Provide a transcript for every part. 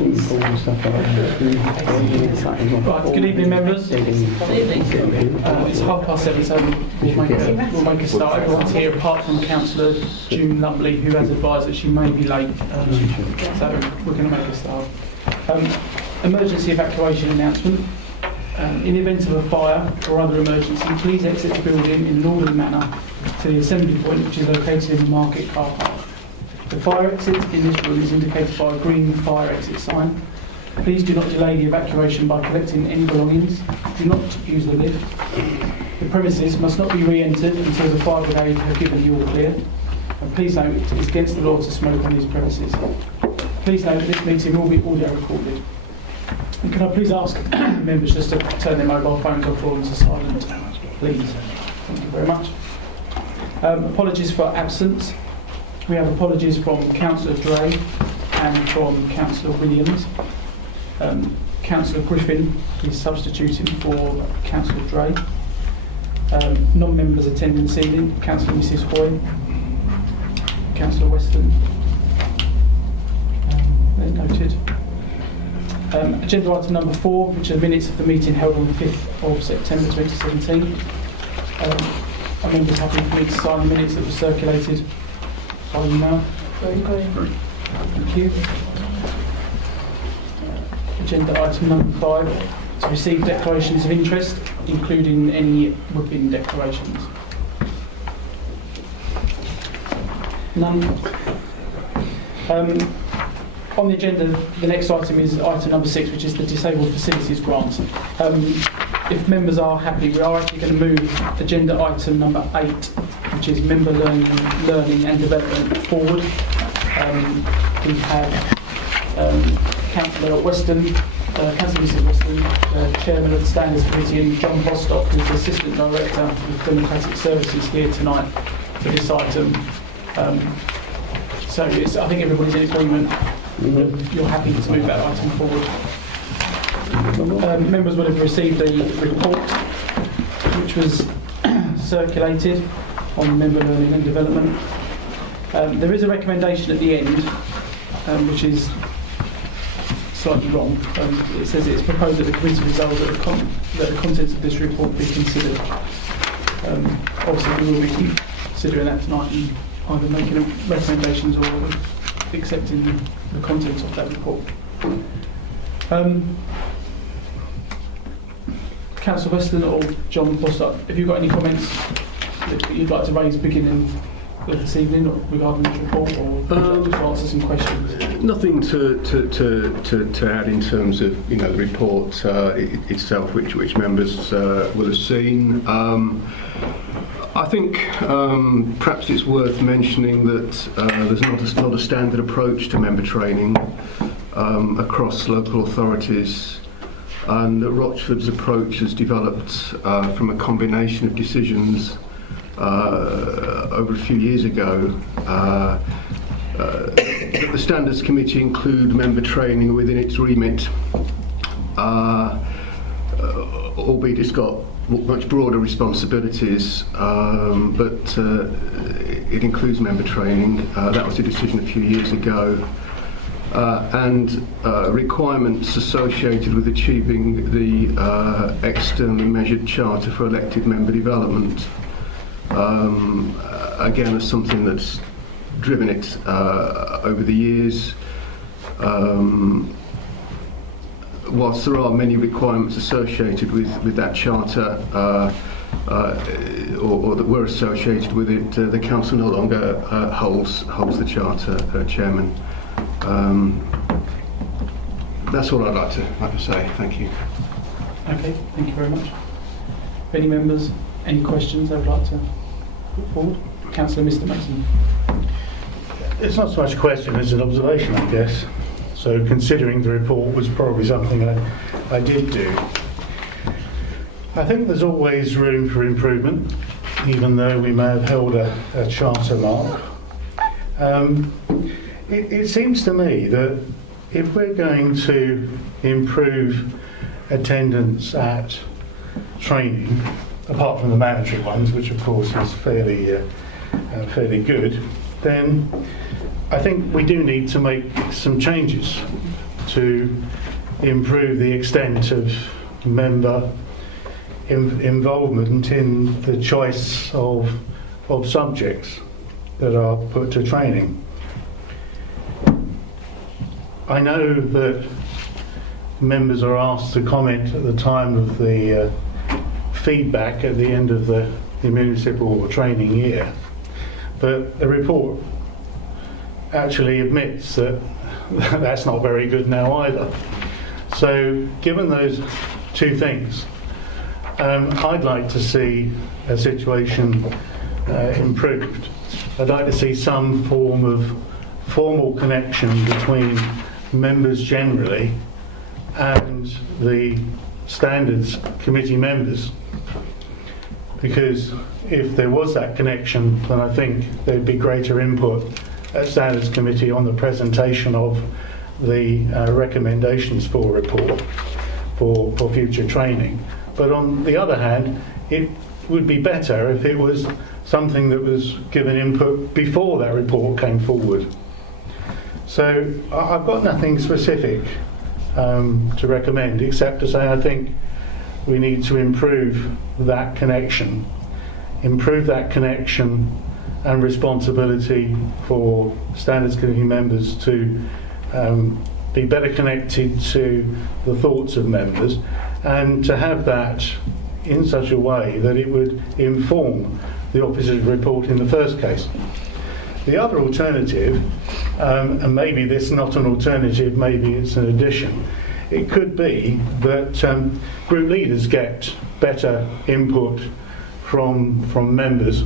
Right, good evening, members. It's 7:30, so we'll make a start. Everyone's here apart from Councillor June Lumley, who has advised that she may be late, so we're going to make a start. Emergency evacuation announcement. In the event of a fire or other emergency, please exit the building in an orderly manner to the assembly point, which is located in the market car park. The fire exit in this room is indicated by a green fire exit sign. Please do not delay the evacuation by collecting any belongings. Do not use the lift. The premises must not be re-entered until the fire brigade have given the all clear. And please note, it is against the law to smoke on these premises. Please note, this meeting will be audio recorded. And can I please ask members just to turn their mobile phones off or into silent, please? Thank you very much. Apologies for absence. We have apologies from Councillor Dray and from Councillor Williams. Councillor Griffin is substituting for Councillor Dray. Non-members attending this evening, Councillor Mrs Hoy, Councillor Weston. They're noted. Agenda item number 4, which are the minutes of the meeting held on the 5th of September 2017. Are members happy for me to sign the minutes that were circulated by email? Thank you. Agenda item number 5, to receive declarations of interest, including any whipping declarations. None. On the agenda, the next item is item number 6, which is the disabled facilities grant. If members are happy, we are actually going to move agenda item number 8, which is member learning and development, forward. We have Councillor Weston, Councillor Mrs Weston, Chairman of the Standards Committee, and John Bostock, who's the Assistant Director of Democratic Services, here tonight for this item. So I think everybody's in agreement. You're happy to move that item forward. Members would have received a report which was circulated on member learning and development. There is a recommendation at the end which is slightly wrong. It says it's proposed that the committee resolve that the contents of this report be considered. Obviously we will be considering that tonight and either making recommendations or accepting the contents of that report. Councillor Weston or John Bostock, have you got any comments that you'd like to raise beginning of this evening regarding this report, or just answer some questions? Nothing to add in terms of the report itself, which members will have seen. I think perhaps it's worth mentioning that there's not a standard approach to member training across local authorities, and that Rochford's approach has developed from a combination of decisions over a few years ago. The Standards Committee include member training within its remit, albeit it's got much broader responsibilities, but it includes member training. That was a decision a few years ago. And requirements associated with achieving the externally measured charter for elected member development. Again, is something that's driven it over the years. Whilst there are many requirements associated with that charter, or that were associated with it, the council no longer holds the charter chairman. That's all I'd like to say. Thank you. Okay, thank you very much. Any members, any questions they would like to put forward? Councillor Mr Mason. It's not so much a question as an observation, I guess. So considering the report was probably something I did do. I think there's always room for improvement, even though we may have held a charter mark. It seems to me that if we're going to improve attendance at training, apart from the mandatory ones, which of course is fairly good, then I think we do need to make some changes. to improve the extent of member involvement in the choice of subjects that are put to training. I know that members are asked to comment at the time of the feedback at the end of the municipal training year, but the report actually admits that that's not very good now either. So given those two things, I'd like to see a situation improved. I'd like to see some form of formal connection between members generally and the standards committee members, because if there was that connection, then I think there'd be greater input at standards committee on the presentation of the recommendations for a report for future training. But on the other hand, it would be better if it was something that was given input before that report came forward. So I've got nothing specific to recommend, except to say I think we need to improve that connection and responsibility for standards committee members to be better connected to the thoughts of members, and to have that in such a way that it would inform the officer's report in the first case. The other alternative, and maybe this is not an alternative, maybe it's an addition, it could be that group leaders get better input from members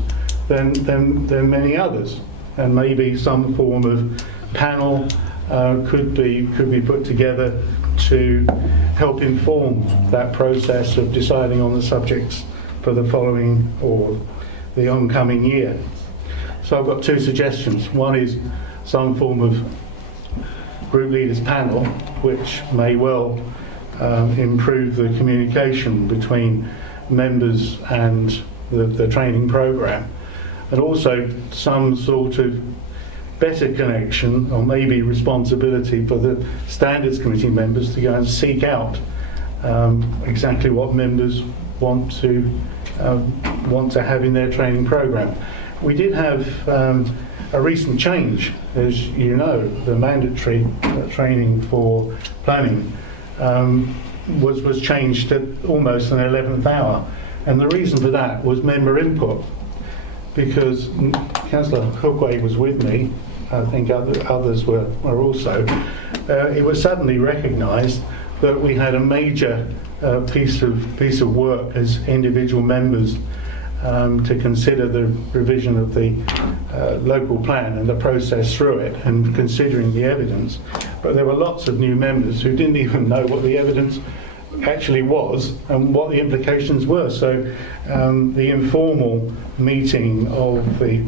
than many others, and maybe some form of panel could be put together to help inform that process of deciding on the subjects for the following or the oncoming year. So I've got two suggestions. One is some form of group leaders panel, which may well improve the communication between members and the training programme, and also some sort of better connection or maybe responsibility for the standards committee members to go and seek out exactly what members want to have in their training programme. We did have a recent change, as you know. The mandatory training for planning was changed at almost an 11th hour, and the reason for that was member input, because Councillor Hookway was with me, I think others were also. It was suddenly recognised that we had a major piece of work as individual members to consider the revision of the local plan and the process through it, and considering the evidence. But there were lots of new members who didn't even know what the evidence actually was and what the implications were. So the informal meeting of the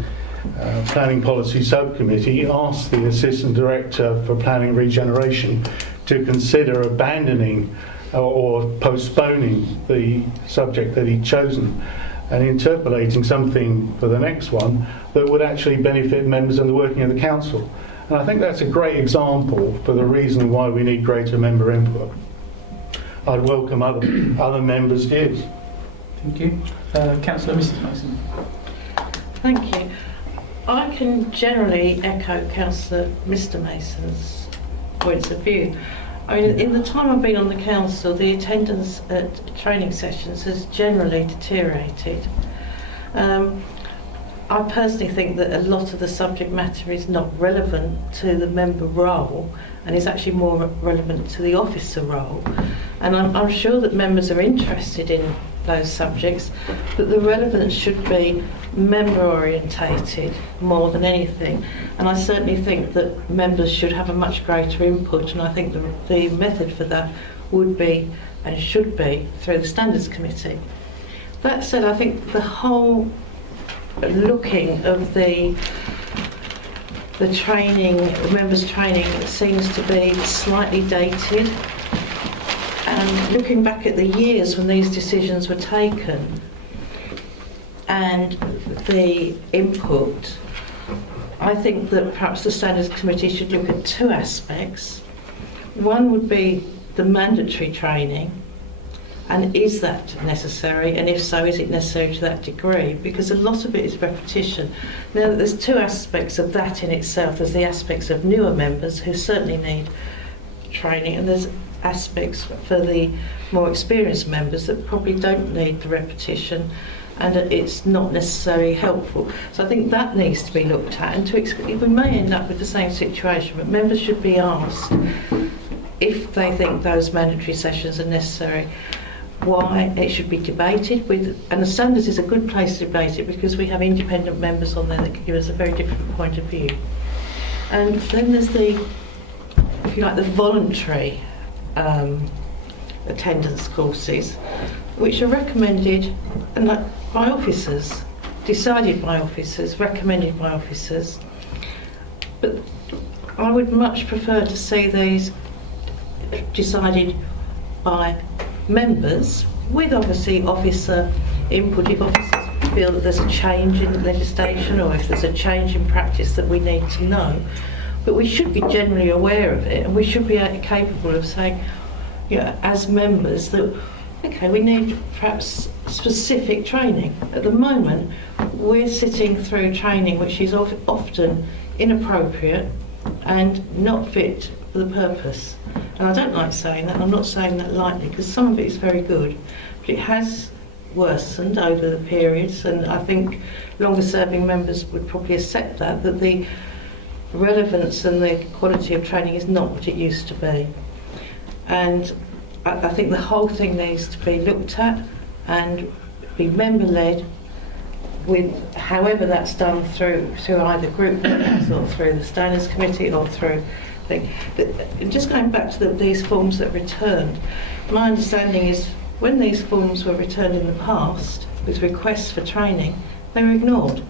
Planning Policy Subcommittee asked the Assistant Director for Planning Regeneration to consider abandoning or postponing the subject that he'd chosen, and interpolating something for the next one that would actually benefit members and the working of the council. And I think that's a great example for the reason why we need greater member input. I'd welcome other members' views. Thank you. Councillor Mrs Mason. Thank you. I can generally echo Councillor Mr Mason's points of view. I mean, in the time I've been on the council, the attendance at training sessions has generally deteriorated. I personally think that a lot of the subject matter is not relevant to the member role and is actually more relevant to the officer role. And I'm sure that members are interested in those subjects, but the relevance should be member orientated more than anything. And I certainly think that members should have a much greater input, and I think the method for that would be and should be through the Standards Committee. That said, I think the whole looking of the training, the members' training, seems to be slightly dated. And looking back at the years when these decisions were taken and the input, I think that perhaps the Standards Committee should look at two aspects. One would be the mandatory training, and is that necessary, and if so, is it necessary to that degree? Because a lot of it is repetition. Now, there's two aspects of that in itself. There's the aspects of newer members who certainly need training, and there's aspects for the more experienced members that probably don't need the repetition, and it's not necessarily helpful. So I think that needs to be looked at, and we may end up with the same situation, but members should be asked if they think those mandatory sessions are necessary, why. It should be debated with, and the standards is a good place to debate it because we have independent members on there that can give us a very different point of view. And then there's the, if you like, the voluntary attendance courses, which are recommended by officers, decided by officers, recommended by officers. But I would much prefer to see these decided by members, with obviously officer input if officers feel that there's a change in legislation or if there's a change in practice that we need to know. But we should be generally aware of it, and we should be capable of saying, as members, that okay, we need perhaps specific training. At the moment, we're sitting through training which is often inappropriate and not fit for the purpose. And I don't like saying that, and I'm not saying that lightly, because some of it is very good, but it has worsened over the periods, and I think longer serving members would probably accept that the relevance and the quality of training is not what it used to be. And I think the whole thing needs to be looked at and be member-led, with however that's done through either group meetings or through the Standards Committee or through thing. Just going back to these forms that returned, my understanding is when these forms were returned in the past with requests for training, they were ignored,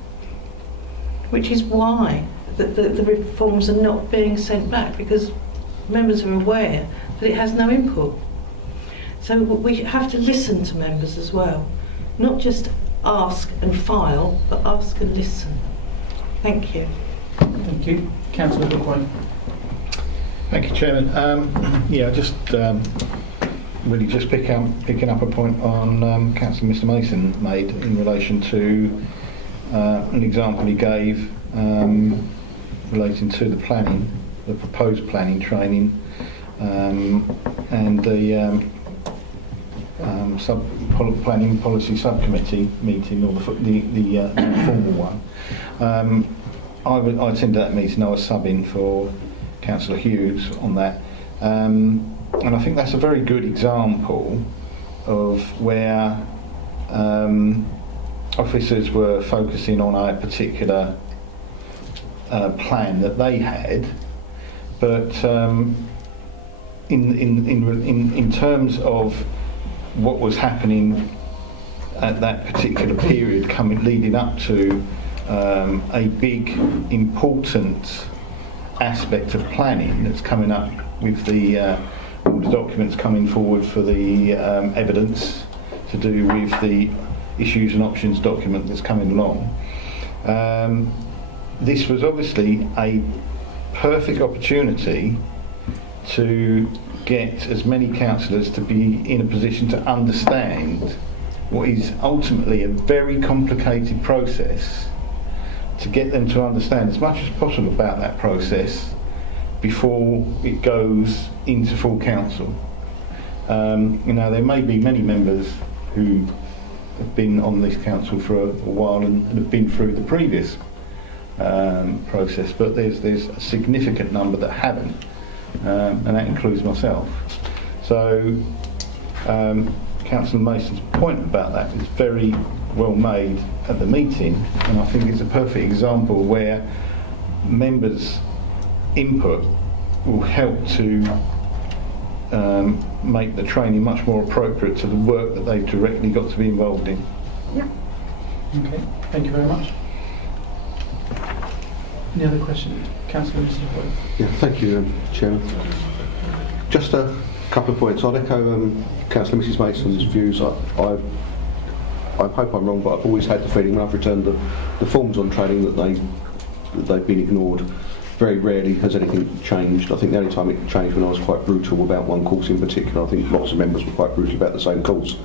which is why the forms are not being sent back, because members are aware that it has no input. So we have to listen to members as well, not just ask and file, but ask and listen. Thank you. Thank you. Councillor Bookwane. Thank you, Chairman. Just really just picking up a point on Councillor Mr Mason made in relation to an example he gave relating to the planning, the proposed planning training, and the planning policy subcommittee meeting, or the formal one. I attended that meeting. I was subbing for Councillor Hughes on that, and I think that's a very good example of where officers were focusing on a particular plan that they had, but in terms of what was happening at that particular period, leading up to a big important aspect of planning that's coming up with all the documents coming forward for the evidence to do with the issues and options document that's coming along. This was obviously a perfect opportunity to get as many councillors to be in a position to understand what is ultimately a very complicated process, to get them to understand as much as possible about that process before it goes into full council. There may be many members who have been on this council for a while and have been through the previous process, but there's a significant number that haven't, and that includes myself. So Councillor Mason's point about that is very well made at the meeting, and I think it's a perfect example where members' input will help to make the training much more appropriate to the work that they've directly got to be involved in. Yeah. Okay, thank you very much. Any other questions? Councillor Mr. Boyd. Yeah, thank you, Chairman. Just a couple of points. I'll echo Councillor Mrs Mason's views. I hope I'm wrong, but I've always had the feeling when I've returned the forms on training that they've been ignored. very rarely has anything changed. I think the only time it changed when I was quite brutal about one course in particular. I think lots of members were quite brutal about the same course,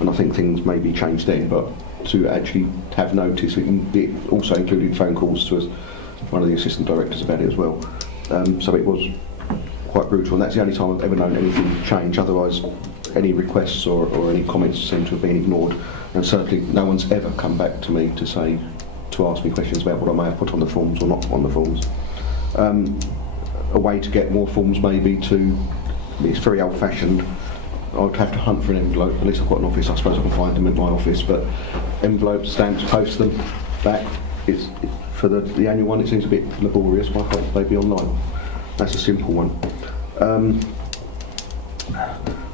and I think things maybe changed then, but to actually have notice, it also included phone calls to us, one of the assistant directors about it as well. So it was quite brutal, and that's the only time I've ever known anything change. Otherwise, any requests or any comments seem to have been ignored, and certainly no one's ever come back to me to ask me questions about what I may have put on the forms or not put on the forms. A way to get more forms maybe it's very old-fashioned. I'd have to hunt for an envelope. At least I've got an office. I suppose I can find them in my office. But envelopes, stamps, post them back. For the annual one, it seems a bit laborious. Why can't they be online? That's a simple one.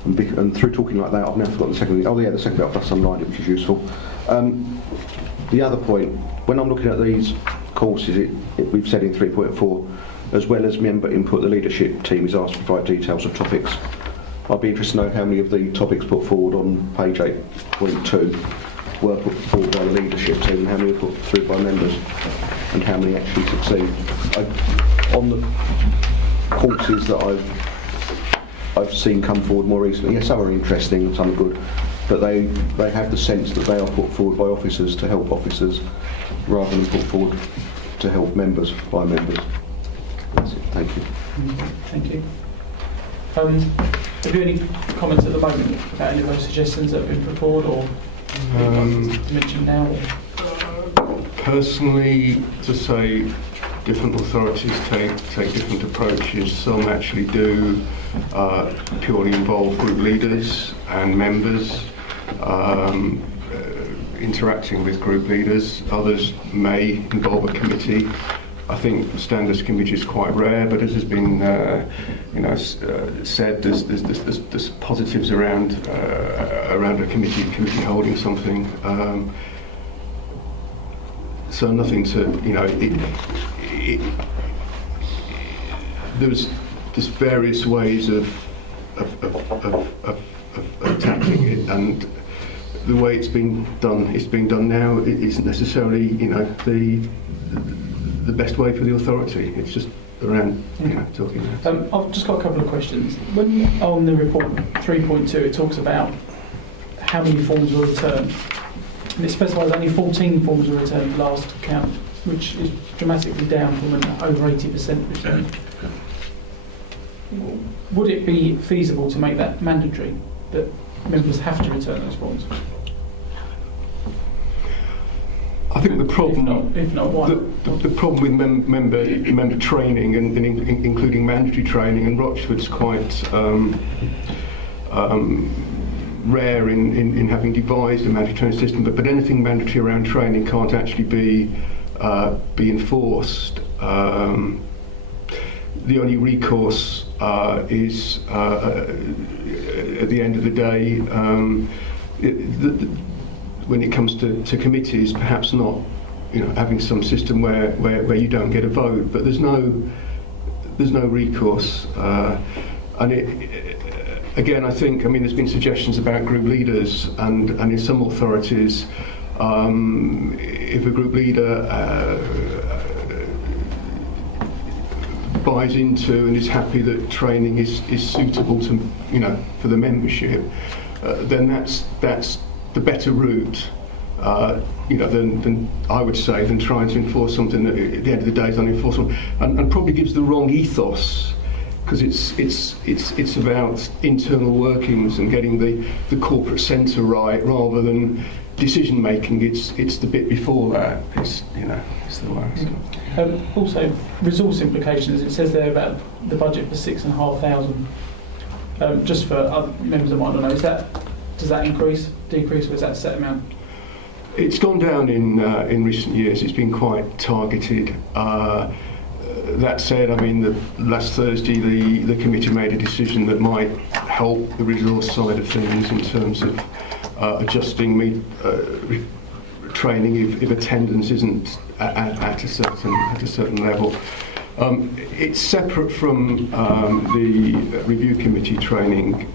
And through talking like that, I've now forgotten the second bit. Oh yeah, the second bit I've just underlined it, which is useful. The other point, when I'm looking at these courses, we've said in 3.4, as well as member input, the leadership team is asked to provide details of topics. I'd be interested to know how many of the topics put forward on page 8.2 were put forward by the leadership team, and how many were put through by members, and how many actually succeed. On the courses that I've seen come forward more recently, yes, some are interesting and some are good, but they have the sense that they are put forward by officers to help officers, rather than put forward to help members by members. That's it. Thank you. Thank you. Have you any comments at the moment about any of those suggestions that have been put forward, or mentioned now? Personally, to say different authorities take different approaches. Some actually do purely involve group leaders and members interacting with group leaders. Others may involve a committee. I think standards committee is quite rare, but as has been said, there's positives around a committee holding something. So nothing to there's various ways of attacking it, and the way it's being done now. It isn't necessarily the best way for the authority. It's just around talking. I've just got a couple of questions. When on the report 3.2 it talks about how many forms were returned, and it specifies only 14 forms were returned last count, which is dramatically down from an over 80% return. Would it be feasible to make that mandatory, that members have to return those forms? I think the problem, if not why? The problem with member training and including mandatory training, and Rochford's quite rare in having devised a mandatory training system, but anything mandatory around training can't actually be enforced. The only recourse is at the end of the day, when it comes to committees, perhaps not having some system where you don't get a vote, but there's no recourse. And again, I think, there's been suggestions about group leaders, and in some authorities, if a group leader buys into and is happy that training is suitable to for the membership, then that's the better route, than I would say, than trying to enforce something that at the end of the day is unenforceable, and probably gives the wrong ethos, because it's about internal workings and getting the corporate centre right, rather than decision making. It's the bit before that. It's the worst. Also, resource implications. It says there about the budget for 6,500. Just for other members that might not know, does that increase, decrease, or is that a set amount? It's gone down in recent years. It's been quite targeted. That said, last Thursday the committee made a decision that might help the resource side of things in terms of adjusting training if attendance isn't at a certain level. It's separate from the review committee training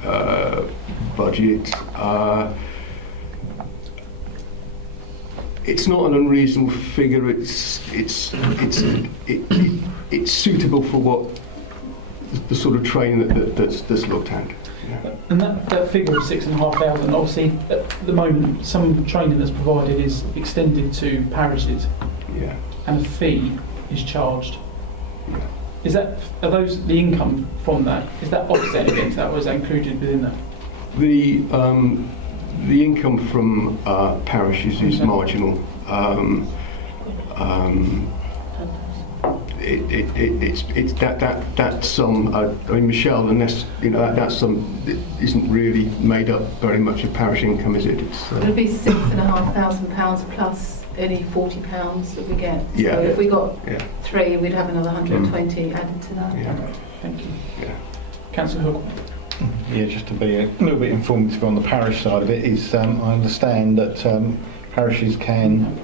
budget. it's not an unreasonable figure. It's suitable for what the sort of training that's looked at. Yeah. And that figure of 6,500, obviously at the moment some training that's provided is extended to parishes Yeah. and a fee is charged. Yeah. Are those the income from that? Is that offset against that, or is that included within that? The income from parishes is marginal. It's that sum. I mean, Michelle, unless that sum isn't really made up very much of parish income, is it? It'll be £6,500 plus any £40 that we get. Yeah. So if we got Yeah. 3, we'd have another 120 added to that. Yeah. Thank you. Yeah. Councillor Hook. Yeah, just to be a little bit informative on the parish side of it, is I understand that parishes can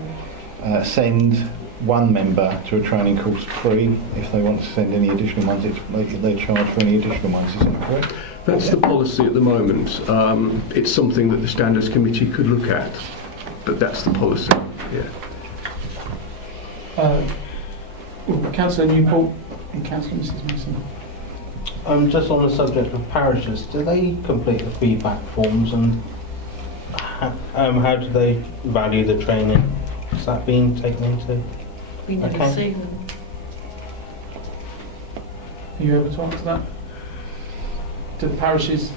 send one member to a training course free. If they want to send any additional ones, they charge for any additional ones. Is that correct? That's the policy at the moment. It's something that the Standards Committee could look at, but that's the policy. Yeah. Councillor Newport and Councillor Mrs Mason. Just on the subject of parishes, do they complete the feedback forms, and how do they value the training? Is that being taken into? We never Okay. see them. Are you able to answer that? Do the parishes,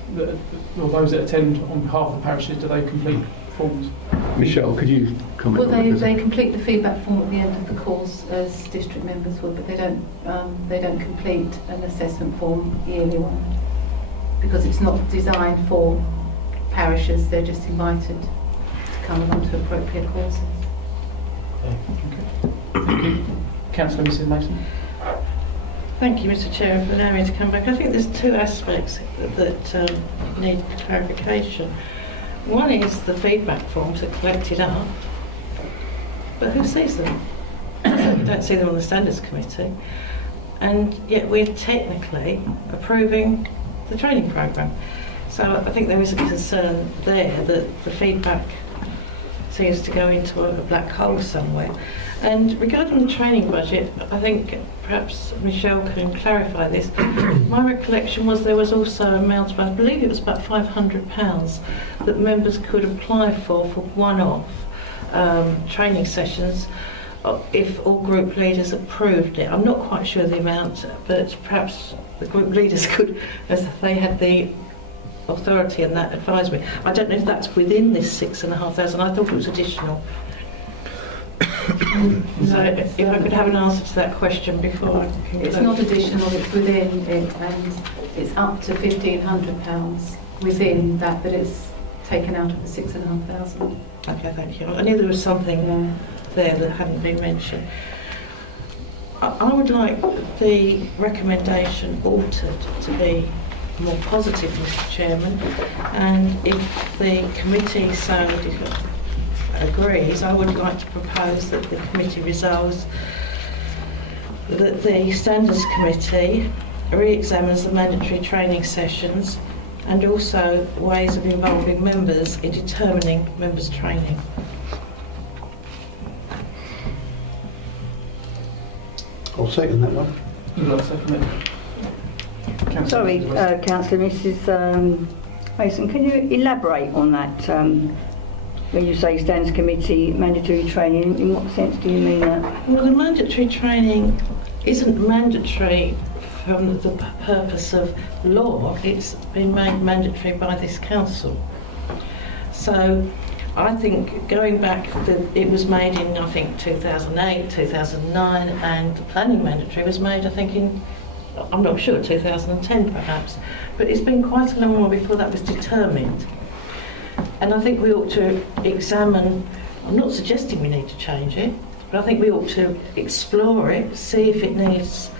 or those that attend on behalf of parishes, do they complete forms? Michelle, could you comment Well, on that? they complete the feedback form at the end of the course as district members would, but they don't complete an assessment form, yearly one, because it's not designed for parishes. They're just invited to come along to appropriate courses. Thank you. Councillor Mrs Mason. Thank you, Mr Chair, for allowing me to come back. I think there's two aspects that need clarification. One is the feedback forms are collected up, but who sees them? We don't see them on the Standards Committee, and yet we're technically approving the training programme. So I think there is a concern there that the feedback seems to go into a black hole somewhere. And regarding the training budget, I think perhaps Michelle can clarify this. My recollection was there was also an amount of, I believe it was about £500 that members could apply for one-off training sessions if all group leaders approved it. I'm not quite sure the amount, but perhaps the group leaders could, as they had the authority and that advised me. I don't know if that's within this 6,500. I thought it was additional. So if I could have an answer to that question before I conclude. It's not additional, it's within it, and it's up to £1,500 within that, but it's taken out of the 6,500. Okay, thank you. I knew there was something there that hadn't been mentioned. I would like the recommendation altered to be more positive, Mr Chairman, and if the committee so agrees, I would like to propose that the committee resolves that the Standards Committee re-examines the mandatory training sessions and also ways of involving members in determining members' training. I'll second that one. You'd like to second it? Sorry, Councillor Mrs Mason, can you elaborate on that? When you say Standards Committee mandatory training, in what sense do you mean that? Well, the mandatory training isn't mandatory from the purpose of law. It's been made mandatory by this council. So I think going back, it was made in, I think, 2008, 2009, and the planning mandatory was made, I think, in, I'm not sure, 2010 perhaps. But it's been quite a long while before that was determined. And I think we ought to examine, I'm not suggesting we need to change it, but I think we ought to explore it, see if it needs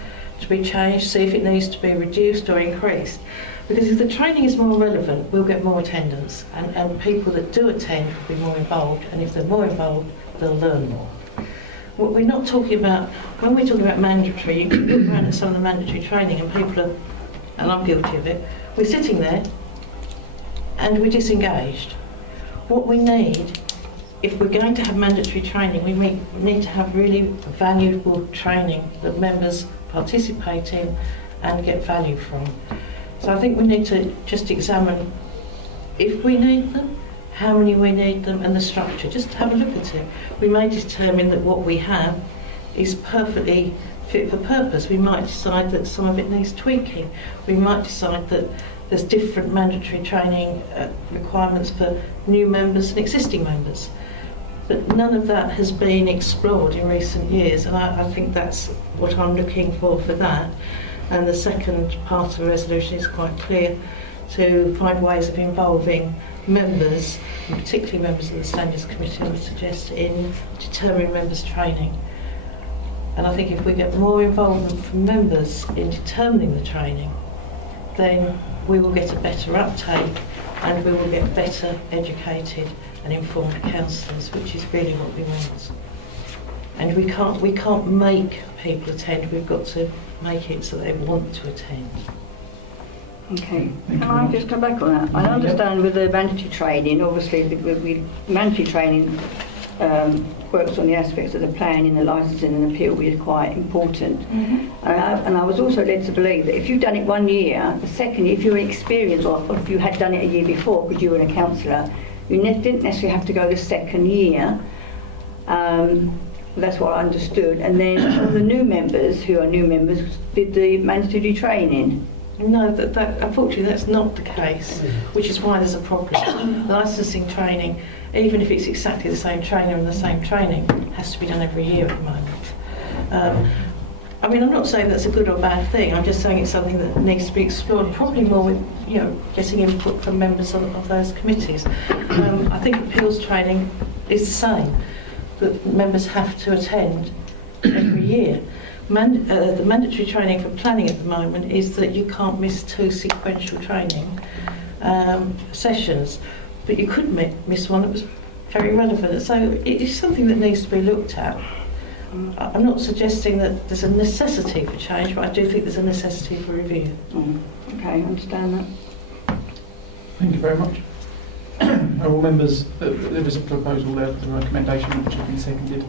to be changed, see if it needs to be reduced or increased. Because if the training is more relevant, we'll get more attendance, and people that do attend will be more involved, and if they're more involved, they'll learn more. What we're not talking about, when we're talking about mandatory, you can look around at some of the mandatory training and people are, and I'm guilty of it, we're sitting there and we're disengaged. What we need if we're going to have mandatory training, we need to have really valuable training that members participate in and get value from. So I think we need to just examine if we need them, how many we need them, and the structure. Just have a look at it. We may determine that what we have is perfectly fit for purpose. We might decide that some of it needs tweaking. We might decide that there's different mandatory training requirements for new members and existing members. But none of that has been explored in recent years, and I think that's what I'm looking for that. And the second part of the resolution is quite clear, to find ways of involving members, and particularly members of the Standards Committee, I would suggest, in determining members' training. And I think if we get more involvement from members in determining the training, then we will get a better uptake and we will get better educated and informed councillors, which is really what we want. And we can't make people attend, we've got to make it so they want to attend. Okay, can I just come back on that? I understand with the mandatory training, obviously mandatory training works on the aspects of the planning, the licensing and appeal is quite important. And I was also led to believe that if you've done it 1 year, the second, if you're experienced or if you had done it a year before because you were a councillor, you didn't necessarily have to go the second year. That's what I understood. And then all the new members who are new members did the mandatory training. No, that unfortunately that's not the case, which is why there's a problem. Licensing training, even if it's exactly the same trainer and the same training, has to be done every year at the moment. I mean, I'm not saying that's a good or bad thing. I'm just saying it's something that needs to be explored, probably more with, getting input from members of those committees. I think appeals training is the same, that members have to attend every year. The mandatory training for planning at the moment is that you can't miss 2 sequential training sessions, but you could miss one that was very relevant. So it is something that needs to be looked at. I'm not suggesting that there's a necessity for change, but I do think there's a necessity for review. Okay, I understand that. Thank you very much. Are all members, there was a proposal there, the recommendation which has been seconded.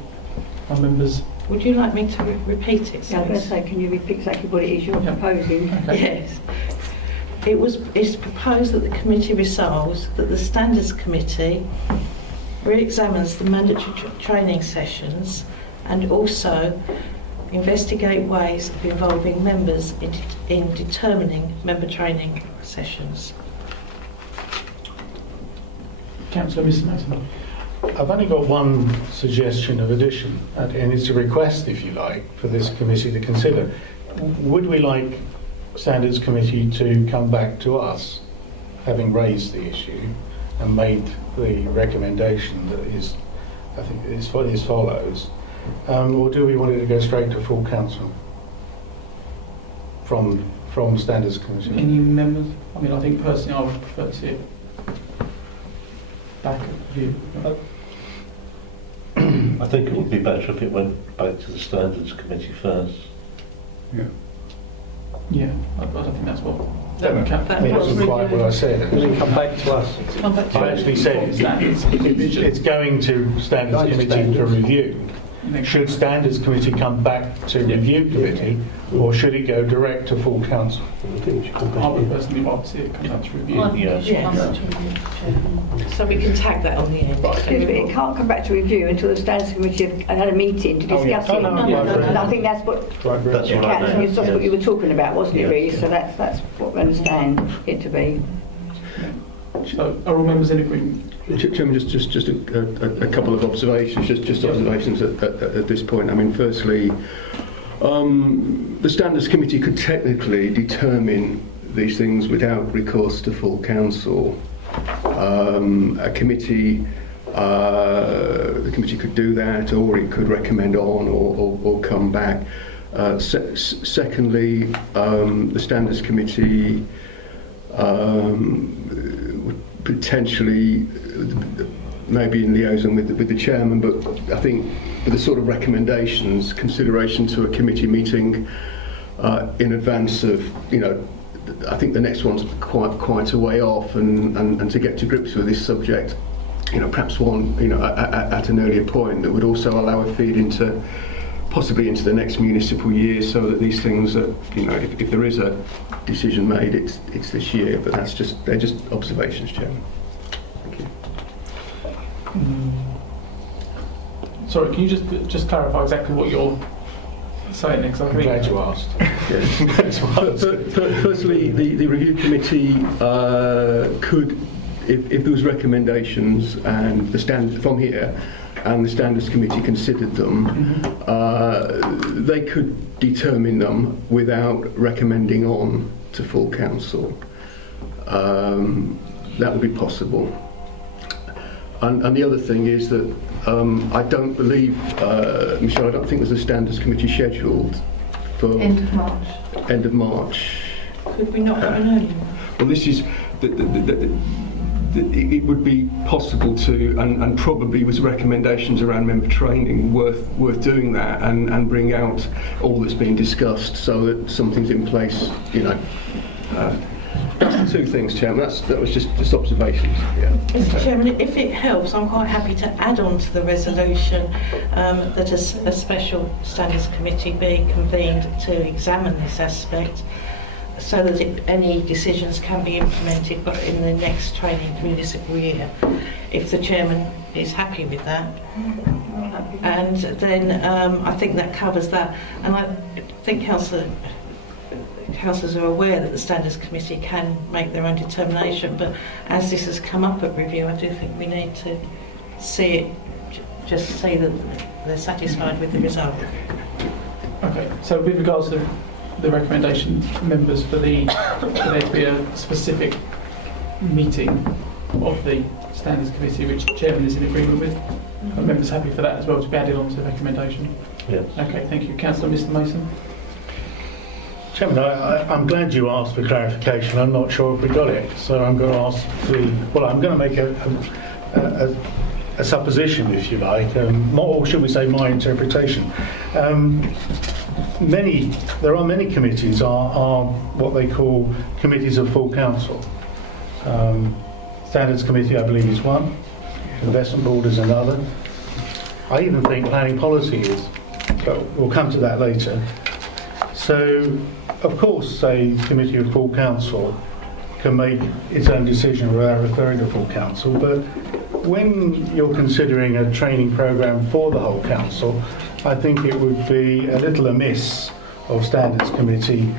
Are members? Would you like me to repeat it? Yeah, I was going to say, can you repeat exactly what it is you're proposing? Okay. Yes. It's proposed that the committee resolves that the Standards Committee re-examines the mandatory training sessions and also investigate ways of involving members in determining member training sessions. Councillor Mr Mason. I've only got one suggestion of addition, and it's a request, if you like, for this committee to consider. Would we like Standards Committee to come back to us, having raised the issue and made the recommendation that is, I think, is as follows, or do we want it to go straight to full council from Standards Committee? Any members? I mean, I think personally I would prefer to see it back at review. I think it would be better if it went back to the Standards Committee first. Yeah, I don't think that's what. That wasn't quite what I said. And then come back to us. I actually said it's going to Standards Committee for review. Should Standards Committee come back to Review Committee, or should it go direct to full council? I would personally like to see it come back to review. So we can tag that on the end. Excuse me, it can't come back to review until the Standards Committee have had a meeting to discuss it. And I think that's what that's what you were talking about, wasn't it, really? So that's what we understand it to be. So are all members in agreement? Chairman, just a couple of observations, just observations at this point. I mean, firstly, the Standards Committee could technically determine these things without recourse to full council. The committee could do that, or it could recommend on or come back. Secondly, the Standards Committee would potentially, maybe in liaison with the chairman, but I think with the sort of recommendations, consideration to a committee meeting in advance of, I think the next one's quite a way off, and to get to grips with this subject perhaps one, at an earlier point that would also allow a feed into, possibly into the next municipal year, so that these things are, if there is a decision made, it's this year. But they're just observations, Chairman. Thank you. Sorry, can you just clarify exactly what you're saying? Because I'm glad you asked. Firstly, the review committee could, if there was recommendations and the standard from here, and the standards committee considered them, they could determine them without recommending on to full council. That would be possible. And the other thing is that I don't believe, Michelle, I don't think there's a standards committee scheduled for End of March. End of March. Could we not have an earlier one? Well, this is it would be possible to, and probably with recommendations around member training, worth doing that and bring out all that's been discussed, so that something's in place. Two things, Chairman. That was just observations. Yeah. Mr. Chairman, if it helps, I'm quite happy to add on to the resolution that a special standards committee be convened to examine this aspect, so that any decisions can be implemented but in the next training municipal year, if the chairman is happy with that. And then I think that covers that. And I think councillors are aware that the standards committee can make their own determination, but as this has come up at review, I do think we need to see it, just see that they're satisfied with the result. Okay, so with regards to the recommendation, members, for there to be a specific meeting of the standards committee, which the chairman is in agreement with, are members happy for that as well to be added on to the recommendation? Yes. Okay, thank you. Councillor Mr Mason. Chairman, I'm glad you asked for clarification. I'm not sure if we got it, so I'm going to ask I'm going to make a supposition, if you like, or should we say my interpretation. There are many committees are what they call committees of full council. Standards committee, I believe, is one. Investment board is another. I even think planning policy is, but we'll come to that later. So, of course, a committee of full council can make its own decision without referring to full council, but when you're considering a training programme for the whole council, I think it would be a little amiss of standards committee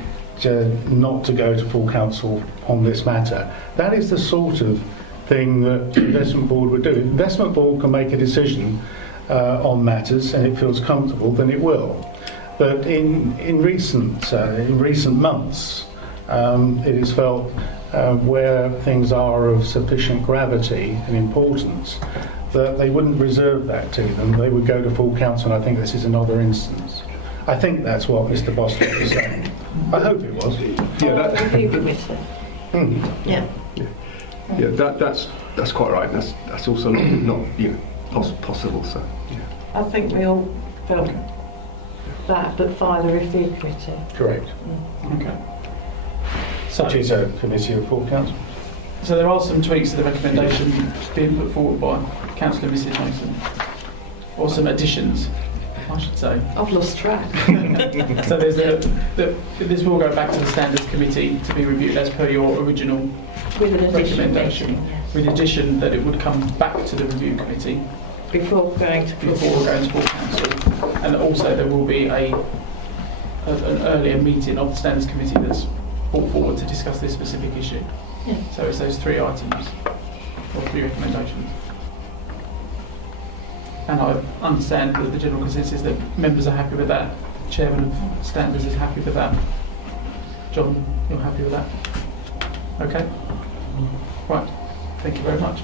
not to go to full council on this matter. That is the sort of thing that the investment board would do. If the investment board can make a decision on matters and it feels comfortable, then it will. But in recent months, it is felt where things are of sufficient gravity and importance that they wouldn't reserve that to them. They would go to full council, and I think this is another instance. I think that's what Mr. Bostwick was saying. I hope it was. Yeah, that's quite right. That's also not possible. So yeah. I think we all felt that, but via the review committee. Correct. Okay. Which is a committee of full council. So there are some tweaks to the recommendation being put forward by Councillor Mrs Mason, or some additions, I should say. I've lost track. So there's this will go back to the standards committee to be reviewed as per your original With an addition recommendation, yes. with the addition that it would come back to the review committee Before going to full council, and also there will be an earlier meeting of the standards committee that's brought forward to discuss this specific issue. Yeah. So it's those three items, or three recommendations. And I understand that the general consensus that members are happy with that. Chairman of Standards is happy with that. John, you're happy with that? Okay. Right. Thank you very much.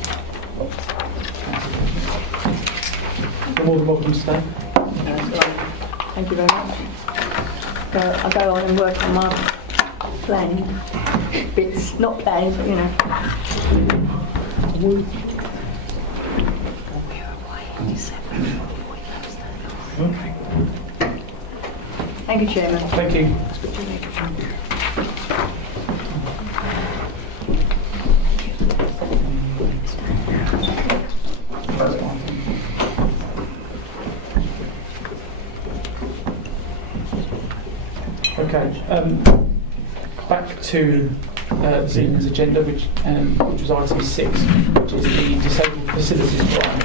You're more than welcome to stay. Thank you very much. So I'll go on and work on my planning bits, not planning, but Thank you, Chairman. Thank you. Okay. Back to this evening's agenda, which was item 6, which is the disabled facilities grant.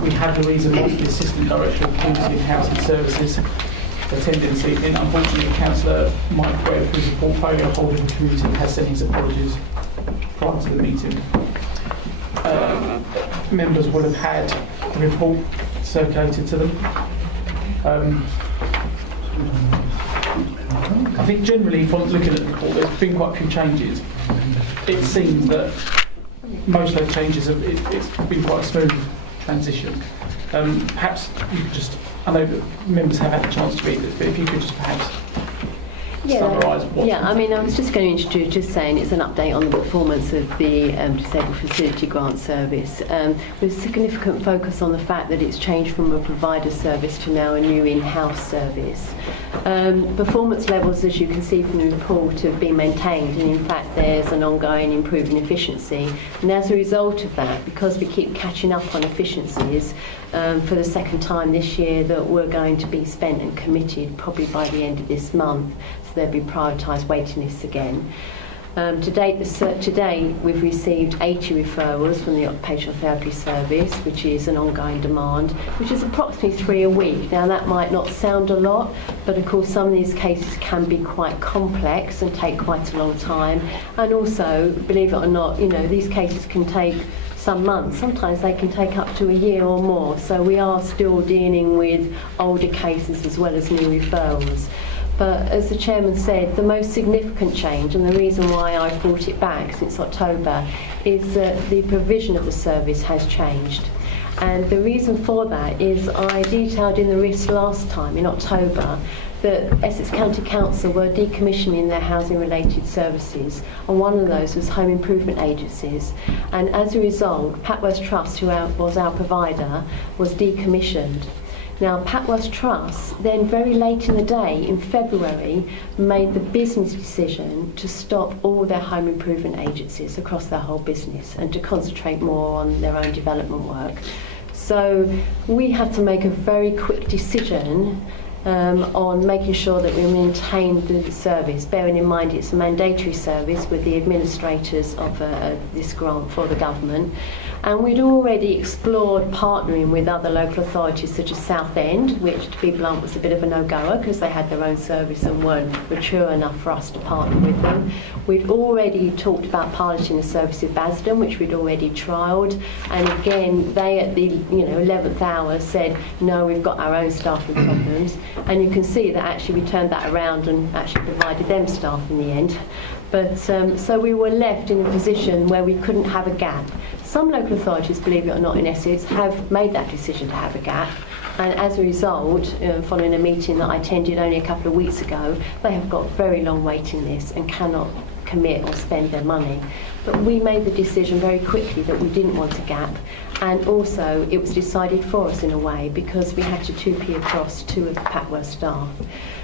We had Louisa Moss, the Assistant Director of Community and Housing Services, attending this evening. Unfortunately, Councillor Mike Webb, who's a portfolio holder in the community, has sent his apologies prior to the meeting. Members will have had the report circulated to them. I think generally, from looking at the report, there's been quite a few changes. It seems that most of those changes it's been quite a smooth transition. Perhaps you could just, I know that members have had a chance to read it, but if you could just perhaps summarise what. Yeah, I mean, I was just going to introduce, just saying it's an update on the performance of the Disabled Facility Grant Service, with significant focus on the fact that it's changed from a provider service to now a new in-house service. Performance levels, as you can see from the report, have been maintained, and in fact there's an ongoing improving efficiency. And as a result of that, because we keep catching up on efficiencies, for the second time this year, that we're going to be spent and committed probably by the end of this month, so there'll be prioritised waiting lists again. To date, we've received 80 referrals from the Occupational Therapy Service, which is an ongoing demand, which is approximately 3 a week. Now, that might not sound a lot, but of course some of these cases can be quite complex and take quite a long time. And also, believe it or not, these cases can take some months. Sometimes they can take up to a year or more. So we are still dealing with older cases as well as new referrals. But as the Chairman said, the most significant change, and the reason why I've brought it back since October, is that the provision of the service has changed. And the reason for that is I detailed in the RIS last time, in October, that Essex County Council were decommissioning their housing-related services, and one of those was home improvement agencies. And as a result, Patworth Trust, who was our provider, was decommissioned. Now, Patworth Trust then very late in the day, in February, made the business decision to stop all their home improvement agencies across their whole business and to concentrate more on their own development work. So we had to make a very quick decision on making sure that we maintain the service, bearing in mind it's a mandatory service with the administrators of this grant for the government. And we'd already explored partnering with other local authorities such as Southend, which, to be blunt, was a bit of a no-goer because they had their own service and weren't mature enough for us to partner with them. We'd already talked about piloting the service with Basden, which we'd already trialled, and again they at the 11th hour said no, we've got our own staffing problems. And you can see that actually we turned that around and actually provided them staff in the end. But so we were left in a position where we couldn't have a gap. Some local authorities, believe it or not, in Essex have made that decision to have a gap, and as a result, following a meeting that I attended only a couple of weeks ago, they have got very long waiting lists and cannot commit or spend their money. But we made the decision very quickly that we didn't want a gap, and also it was decided for us in a way because we had to 2P across 2 of the Patworth staff.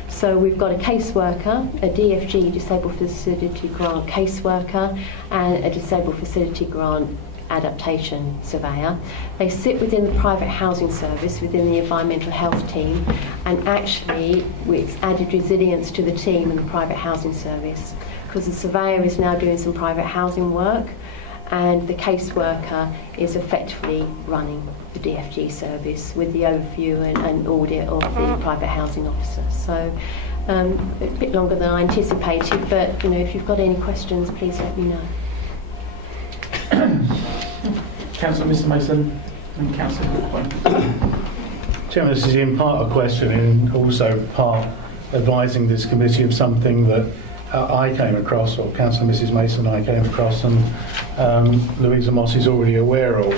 So we've got a caseworker, a DFG Disabled Facility Grant caseworker, and a Disabled Facility Grant adaptation surveyor. They sit within the private housing service, within the environmental health team, and actually it's added resilience to the team in the private housing service because the surveyor is now doing some private housing work and the caseworker is effectively running the DFG service with the overview and audit of the private housing officer. So a bit longer than I anticipated, but if you've got any questions, please let me know. Councillor Mr Mason and Councillor Hawthorne. Chairman, this is in part a question and also part advising this committee of something that I came across, or Councillor Mrs Mason and I came across, and Louisa Moss is already aware of.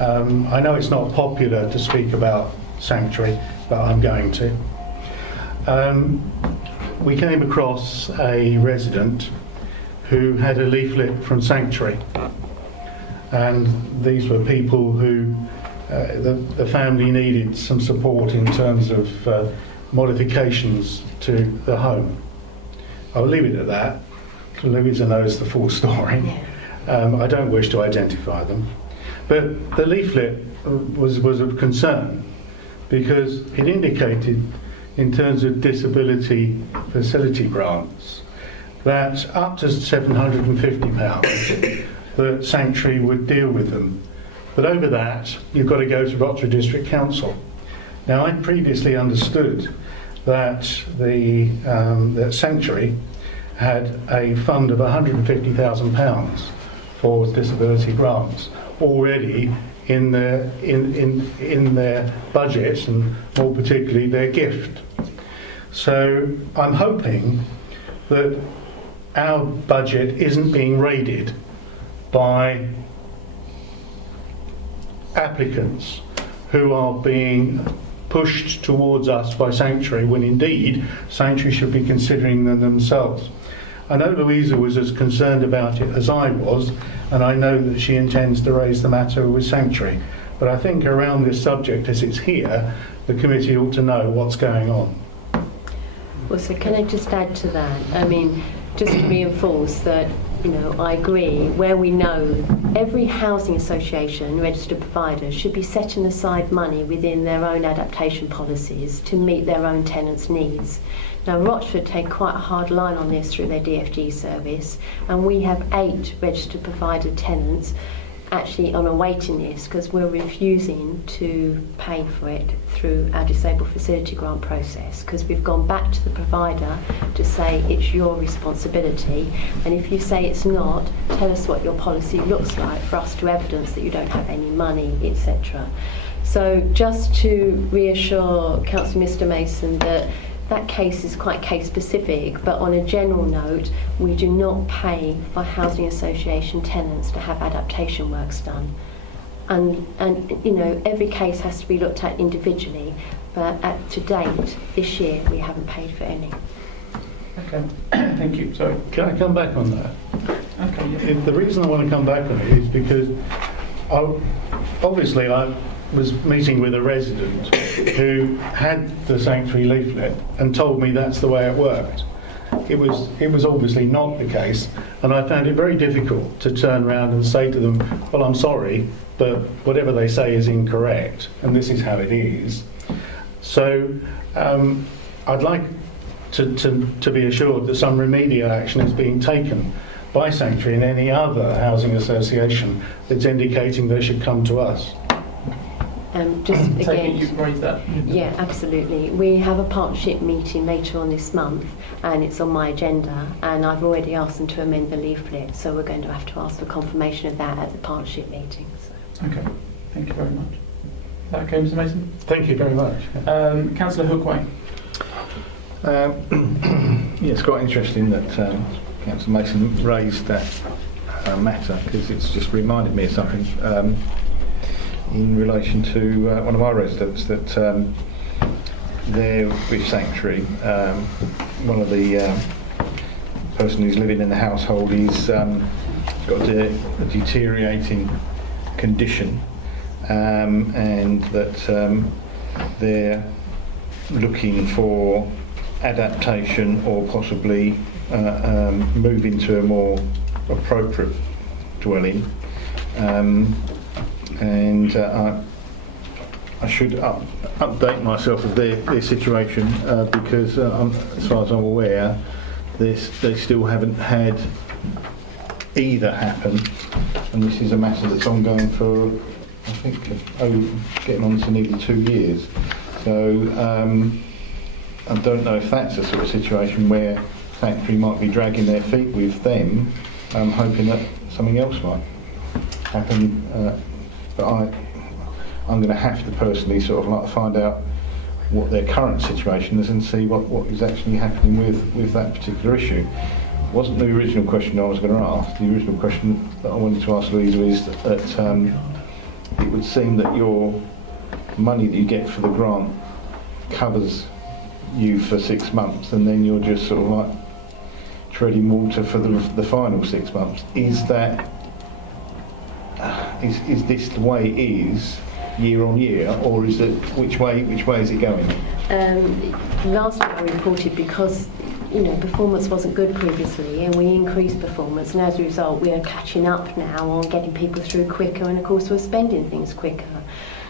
I know it's not popular to speak about Sanctuary, but I'm going to. We came across a resident who had a leaflet from Sanctuary, and these were people who the family needed some support in terms of modifications to the home. I'll leave it at that. Louisa knows the full story. I don't wish to identify them, but the leaflet was of concern because it indicated in terms of disability facility grants, that up to £750 that Sanctuary would deal with them. But over that, you've got to go to Rochester District Council. Now, I previously understood that that Sanctuary had a fund of £150,000 for disability grants already in their budget, and more particularly their gift. So I'm hoping that our budget isn't being raided by applicants who are being pushed towards us by Sanctuary, when indeed Sanctuary should be considering them themselves. I know Louisa was as concerned about it as I was, and I know that she intends to raise the matter with Sanctuary. But I think around this subject, as it's here, the committee ought to know what's going on. Well, so can I just add to that? I mean, just to reinforce that, I agree, where we know every housing association, registered provider, should be setting aside money within their own adaptation policies to meet their own tenants' needs. Now, Rochford take quite a hard line on this through their DFG service, and we have 8 registered provider tenants actually on a waiting list because we're refusing to pay for it through our disabled facility grant process, because we've gone back to the provider to say it's your responsibility, and if you say it's not, tell us what your policy looks like for us to evidence that you don't have any money, etc. So just to reassure Councillor Mr Mason that case is quite case specific, but on a general note, we do not pay for housing association tenants to have adaptation works done. And every case has to be looked at individually, but to date, this year, we haven't paid for any. Okay, thank you. Sorry. Can I come back on that? Okay, yeah. The reason I want to come back on it is because obviously I was meeting with a resident who had the Sanctuary leaflet and told me that's the way it worked. It was obviously not the case, and I found it very difficult to turn around and say to them, well, I'm sorry, but whatever they say is incorrect, and this is how it is. So I'd like to be assured that some remedial action is being taken by Sanctuary and any other housing association that's indicating they should come to us. Just Take again, it, you've raised that. yeah, absolutely. We have a partnership meeting later on this month, and it's on my agenda, and I've already asked them to amend the leaflet, so we're going to have to ask for confirmation of that at the partnership meeting. So. Okay, thank you very much. Is that okay, Mr Mason? Thank you very much. Councillor Hookway. Yeah, it's quite interesting that Councillor Mason raised that matter, because it's just reminded me of something in relation to one of our residents that they're with Sanctuary. One of the person who's living in the household is got a deteriorating condition, and that they're looking for adaptation or possibly move into a more appropriate dwelling, and I should update myself of their situation, because as far as I'm aware, they still haven't had either happen, and this is a matter that's ongoing for, I think, getting on to nearly 2 years. So I don't know if that's a sort of situation where Sanctuary might be dragging their feet with them, hoping that something else might happen. But I'm going to have to personally sort of like find out what their current situation is and see what is actually happening with that particular issue. It wasn't the original question I was going to ask. The original question that I wanted to ask Louisa is that it would seem that your money that you get for the grant covers you for 6 months, and then you're just sort of like treading water for the final 6 months. Is that is this the way it is year on year, or is it which way is it going? Last year I reported because performance wasn't good previously, and we increased performance, and as a result we are catching up now on getting people through quicker, and of course we're spending things quicker.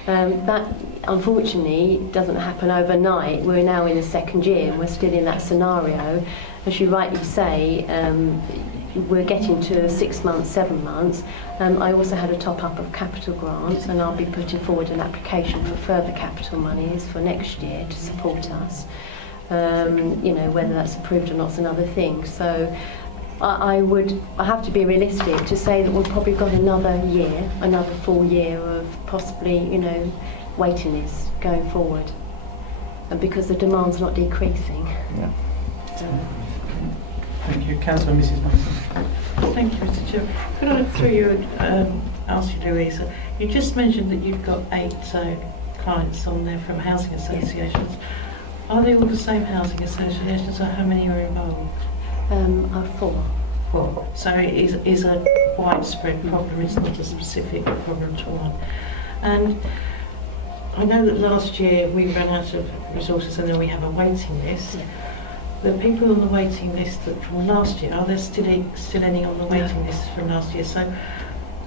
That unfortunately doesn't happen overnight. We're now in the second year and we're still in that scenario. As you rightly say, we're getting to 6 months, 7 months. I also had a top-up of capital grants, and I'll be putting forward an application for further capital monies for next year to support us. Whether that's approved or not is another thing. So I have to be realistic to say that we've probably got another full year of possibly, waiting lists going forward, and because the demand's not decreasing. Yeah. Thank you. Councillor Mrs Mason. Thank you, Mr Chair. Could I, through you, ask you, Louisa, you just mentioned that you've got 8 clients on there from housing associations. Are they all the same housing associations, or how many are involved? 4. 4. So it is a widespread problem, it's not a specific problem to one. And I know that last year we ran out of resources and then we have a waiting list. Yeah. The people on the waiting list that from last year, are there still any on the waiting list from last year? So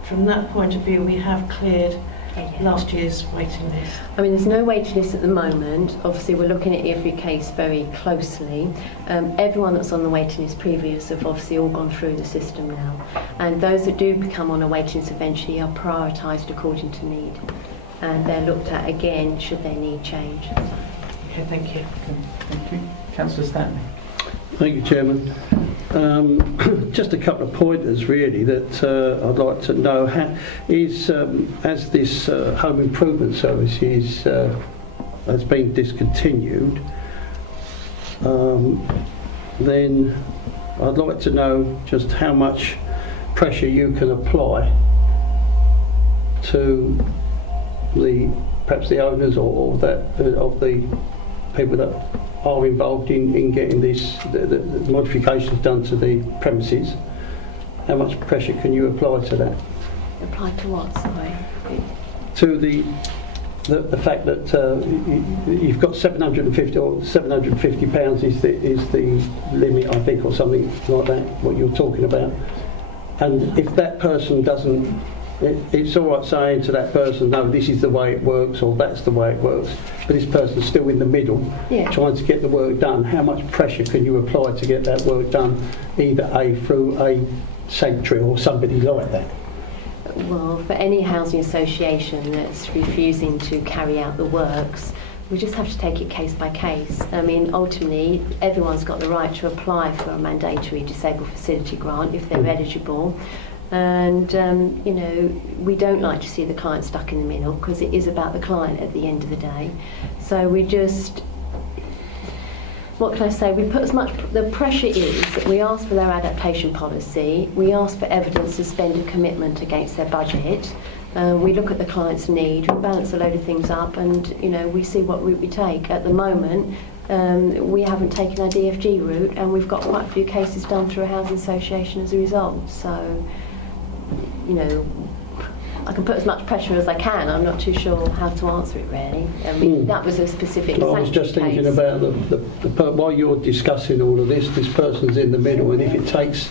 from that point of view, we have cleared last year's waiting list. I mean, there's no waiting list at the moment. Obviously, we're looking at every case very closely. Everyone that's on the waiting list previous have obviously all gone through the system now. And those that do become on a waiting list eventually are prioritised according to need. And they're looked at again should their need change. Okay, thank you. Okay, thank you. Councillor Stanley. Thank you, Chairman. Just a couple of pointers really that I'd like to know. As this home improvement service has been discontinued, then I'd like to know just how much pressure you can apply to perhaps the owners or of the people that are involved in getting the modifications done to the premises. How much pressure can you apply to that? Apply to what, sorry? To the fact that you've got 750 or £750 is the limit, I think, or something like that, what you're talking about. And if that person doesn't, it's all right saying to that person, no, this is the way it works, or that's the way it works, but this person's still in the middle, trying to get the work done. How much pressure can you apply to get that work done, either through a sanctuary or somebody like that? Well, for any housing association that's refusing to carry out the works, we just have to take it case by case. I mean, ultimately, everyone's got the right to apply for a mandatory disabled facility grant if they're eligible. And, we don't like to see the client stuck in the middle because it is about the client at the end of the day. So we just, what can I say, we put as much, the pressure is that we ask for their adaptation policy, we ask for evidence to spend a commitment against their budget, we look at the client's need, we balance a load of things up and, we see what route we take. At the moment, we haven't taken our DFG route and we've got quite a few cases done through a housing association as a result. So, I can put as much pressure as I can. I'm not too sure how to answer it really. I mean, that was a specific I was just thinking case. about while you're discussing all of this person's in the middle, and if it takes,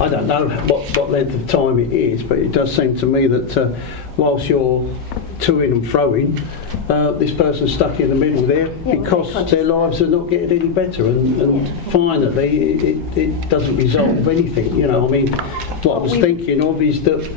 I don't know what length of time it is, but it does seem to me that whilst you're to-ing and fro-ing, this person's stuck in the middle there because their lives are not getting any better, and finally it doesn't resolve anything. I mean, what I was thinking of is that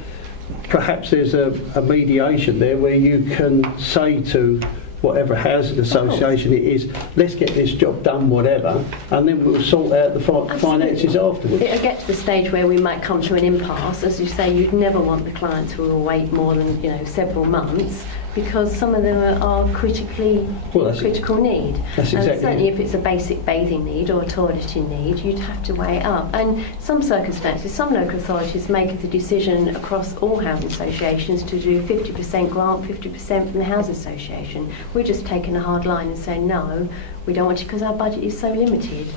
perhaps there's a mediation there where you can say to whatever housing association it is, let's get this job done, whatever, and then we'll sort out the finances afterwards. It'll get to the stage where we might come to an impasse. As you say, you'd never want the clients who will wait more than several months, because some of them are critical need. That's exactly and certainly if it's a basic bathing need or a toileting need, you'd have to weigh it up. And some circumstances, some local authorities make the decision across all housing associations to do 50% grant, 50% from the housing association. We're just taking a hard line and saying no, we don't want it because our budget is so limited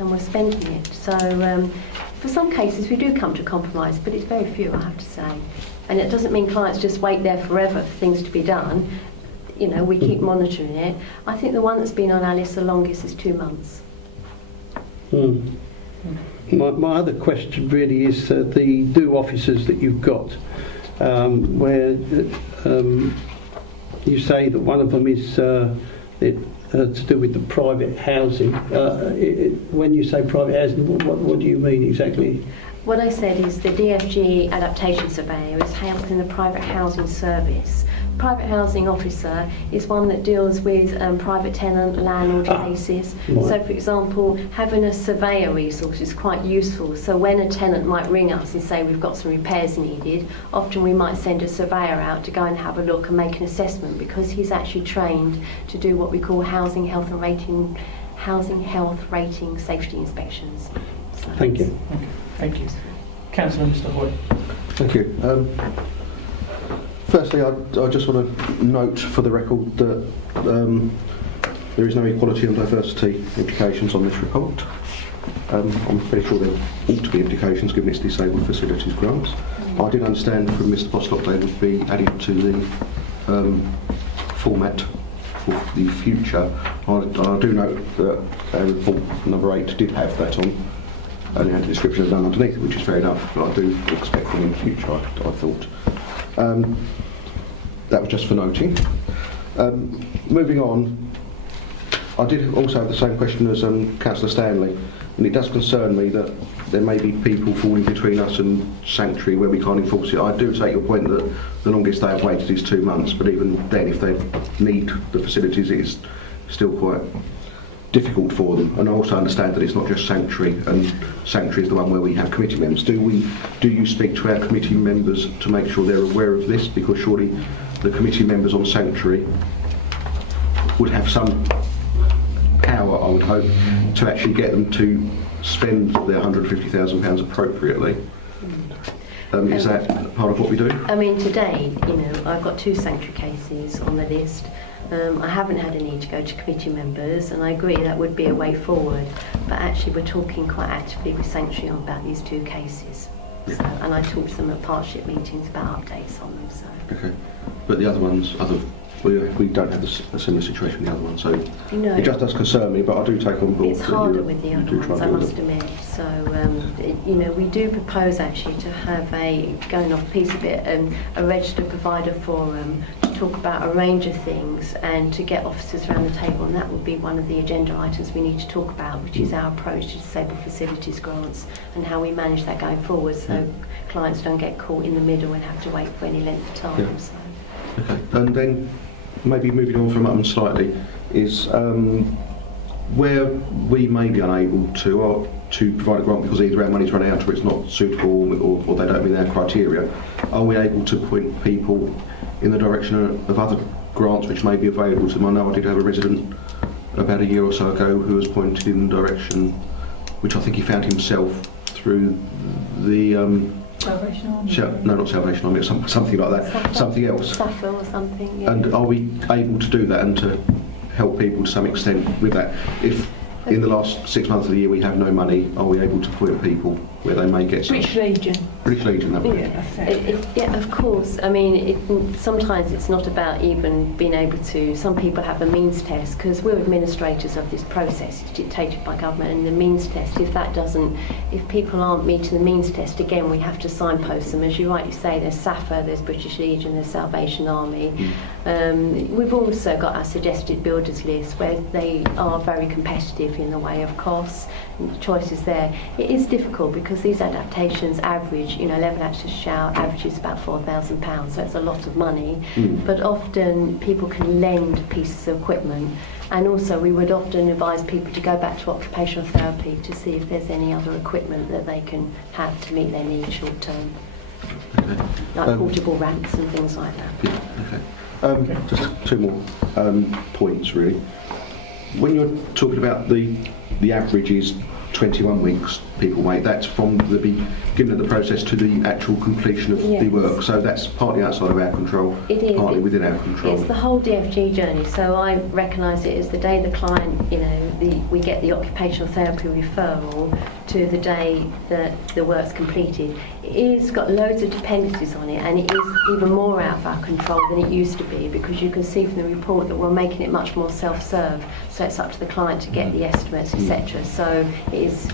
and we're spending it. So for some cases we do come to compromise, but it's very few, I have to say. And it doesn't mean clients just wait there forever for things to be done. We keep monitoring it. I think the one that's been on our list the longest is 2 months. My other question really is the do officers that you've got, where you say that one of them is to do with the private housing. When you say private housing, what do you mean exactly? What I said is the DFG adaptation surveyor is helping the private housing service. Private housing officer is one that deals with private tenant landlord cases. Right. So, for example, having a surveyor resource is quite useful. So when a tenant might ring us and say we've got some repairs needed, often we might send a surveyor out to go and have a look and make an assessment, because he's actually trained to do what we call housing health rating safety inspections. So Thank you. Okay, thank you. Councillor Mr Hoy. Thank you. Firstly, I just want to note for the record that there is no equality and diversity implications on this report. I'm pretty sure there ought to be implications given its disabled facilities grants. I did understand from Mr Bostock they would be added to the format for the future. I do note that report number 8 did have that on, only had a description of none underneath it, which is fair enough, but I do expect them in the future, I thought. That was just for noting. Moving on, I did also have the same question as Councillor Stanley, and it does concern me that there may be people falling between us and sanctuary where we can't enforce it. I do take your point that the longest they have waited is 2 months, but even then, if they need the facilities, it is still quite difficult for them. And I also understand that it's not just sanctuary, and sanctuary is the one where we have committee members. Do you speak to our committee members to make sure they're aware of this? Because surely the committee members on sanctuary would have some power, I would hope, to actually get them to spend their £150,000 appropriately. Is that part of what we do? I mean, today, I've got 2 sanctuary cases on the list. I haven't had a need to go to committee members, and I agree that would be a way forward. But actually, we're talking quite actively with sanctuary about these 2 cases. So, and I talked to them at partnership meetings about updates on them. So. Okay, but the other ones, we don't have a similar situation with the other one, so it just does concern me. But I do take on board. It's harder with the other ones, I must admit. So, we do propose actually to have going off a piece of it, a registered provider forum to talk about a range of things and to get officers around the table, and that would be one of the agenda items we need to talk about, which is our approach to disabled facilities grants and how we manage that going forward, so clients don't get caught in the middle and have to wait for any length of time. Yeah. So. Okay, and then maybe moving on from that slightly is where we may be unable to provide a grant because either our money's run out or it's not suitable or they don't meet our criteria, are we able to point people in the direction of other grants which may be available to them? I know I did have a resident about a year or so ago who was pointed in the direction which I think he found himself through the Salvation Army? No, not Salvation Army, something like that, something else. SAFA or something, yeah. And are we able to do that and to help people to some extent with that? If in the last 6 months of the year we have no money, are we able to point people where they may get some? British Legion. British Legion, that way. Yeah, of course. I mean, sometimes it's not about even being able to. Some people have a means test because we're administrators of this process. It's dictated by government, and the means test. If people aren't meeting the means test, again, we have to signpost them. As you rightly say, there's SAFA, there's British Legion, there's Salvation Army. We've also got our suggested builders list where they are very competitive in the way of costs and choices there. It is difficult because these adaptations average, level access shower averages about £4,000, so it's a lot of money. But often people can lend pieces of equipment, and also we would often advise people to go back to occupational therapy to see if there's any other equipment that they can have to meet their needs short term, like portable ramps and things like that. Okay. Just 2 more points really. When you're talking about the average is 21 weeks people wait, that's from the beginning of the process to the actual completion of the work, so that's partly outside of our control, partly within our control. It's the whole DFG journey, so I recognise it as the day the client, we get the occupational therapy referral to the day that the work's completed. It's got loads of dependencies on it, and it is even more out of our control than it used to be, because you can see from the report that we're making it much more self-serve, so it's up to the client to get the estimates, etc. So it is...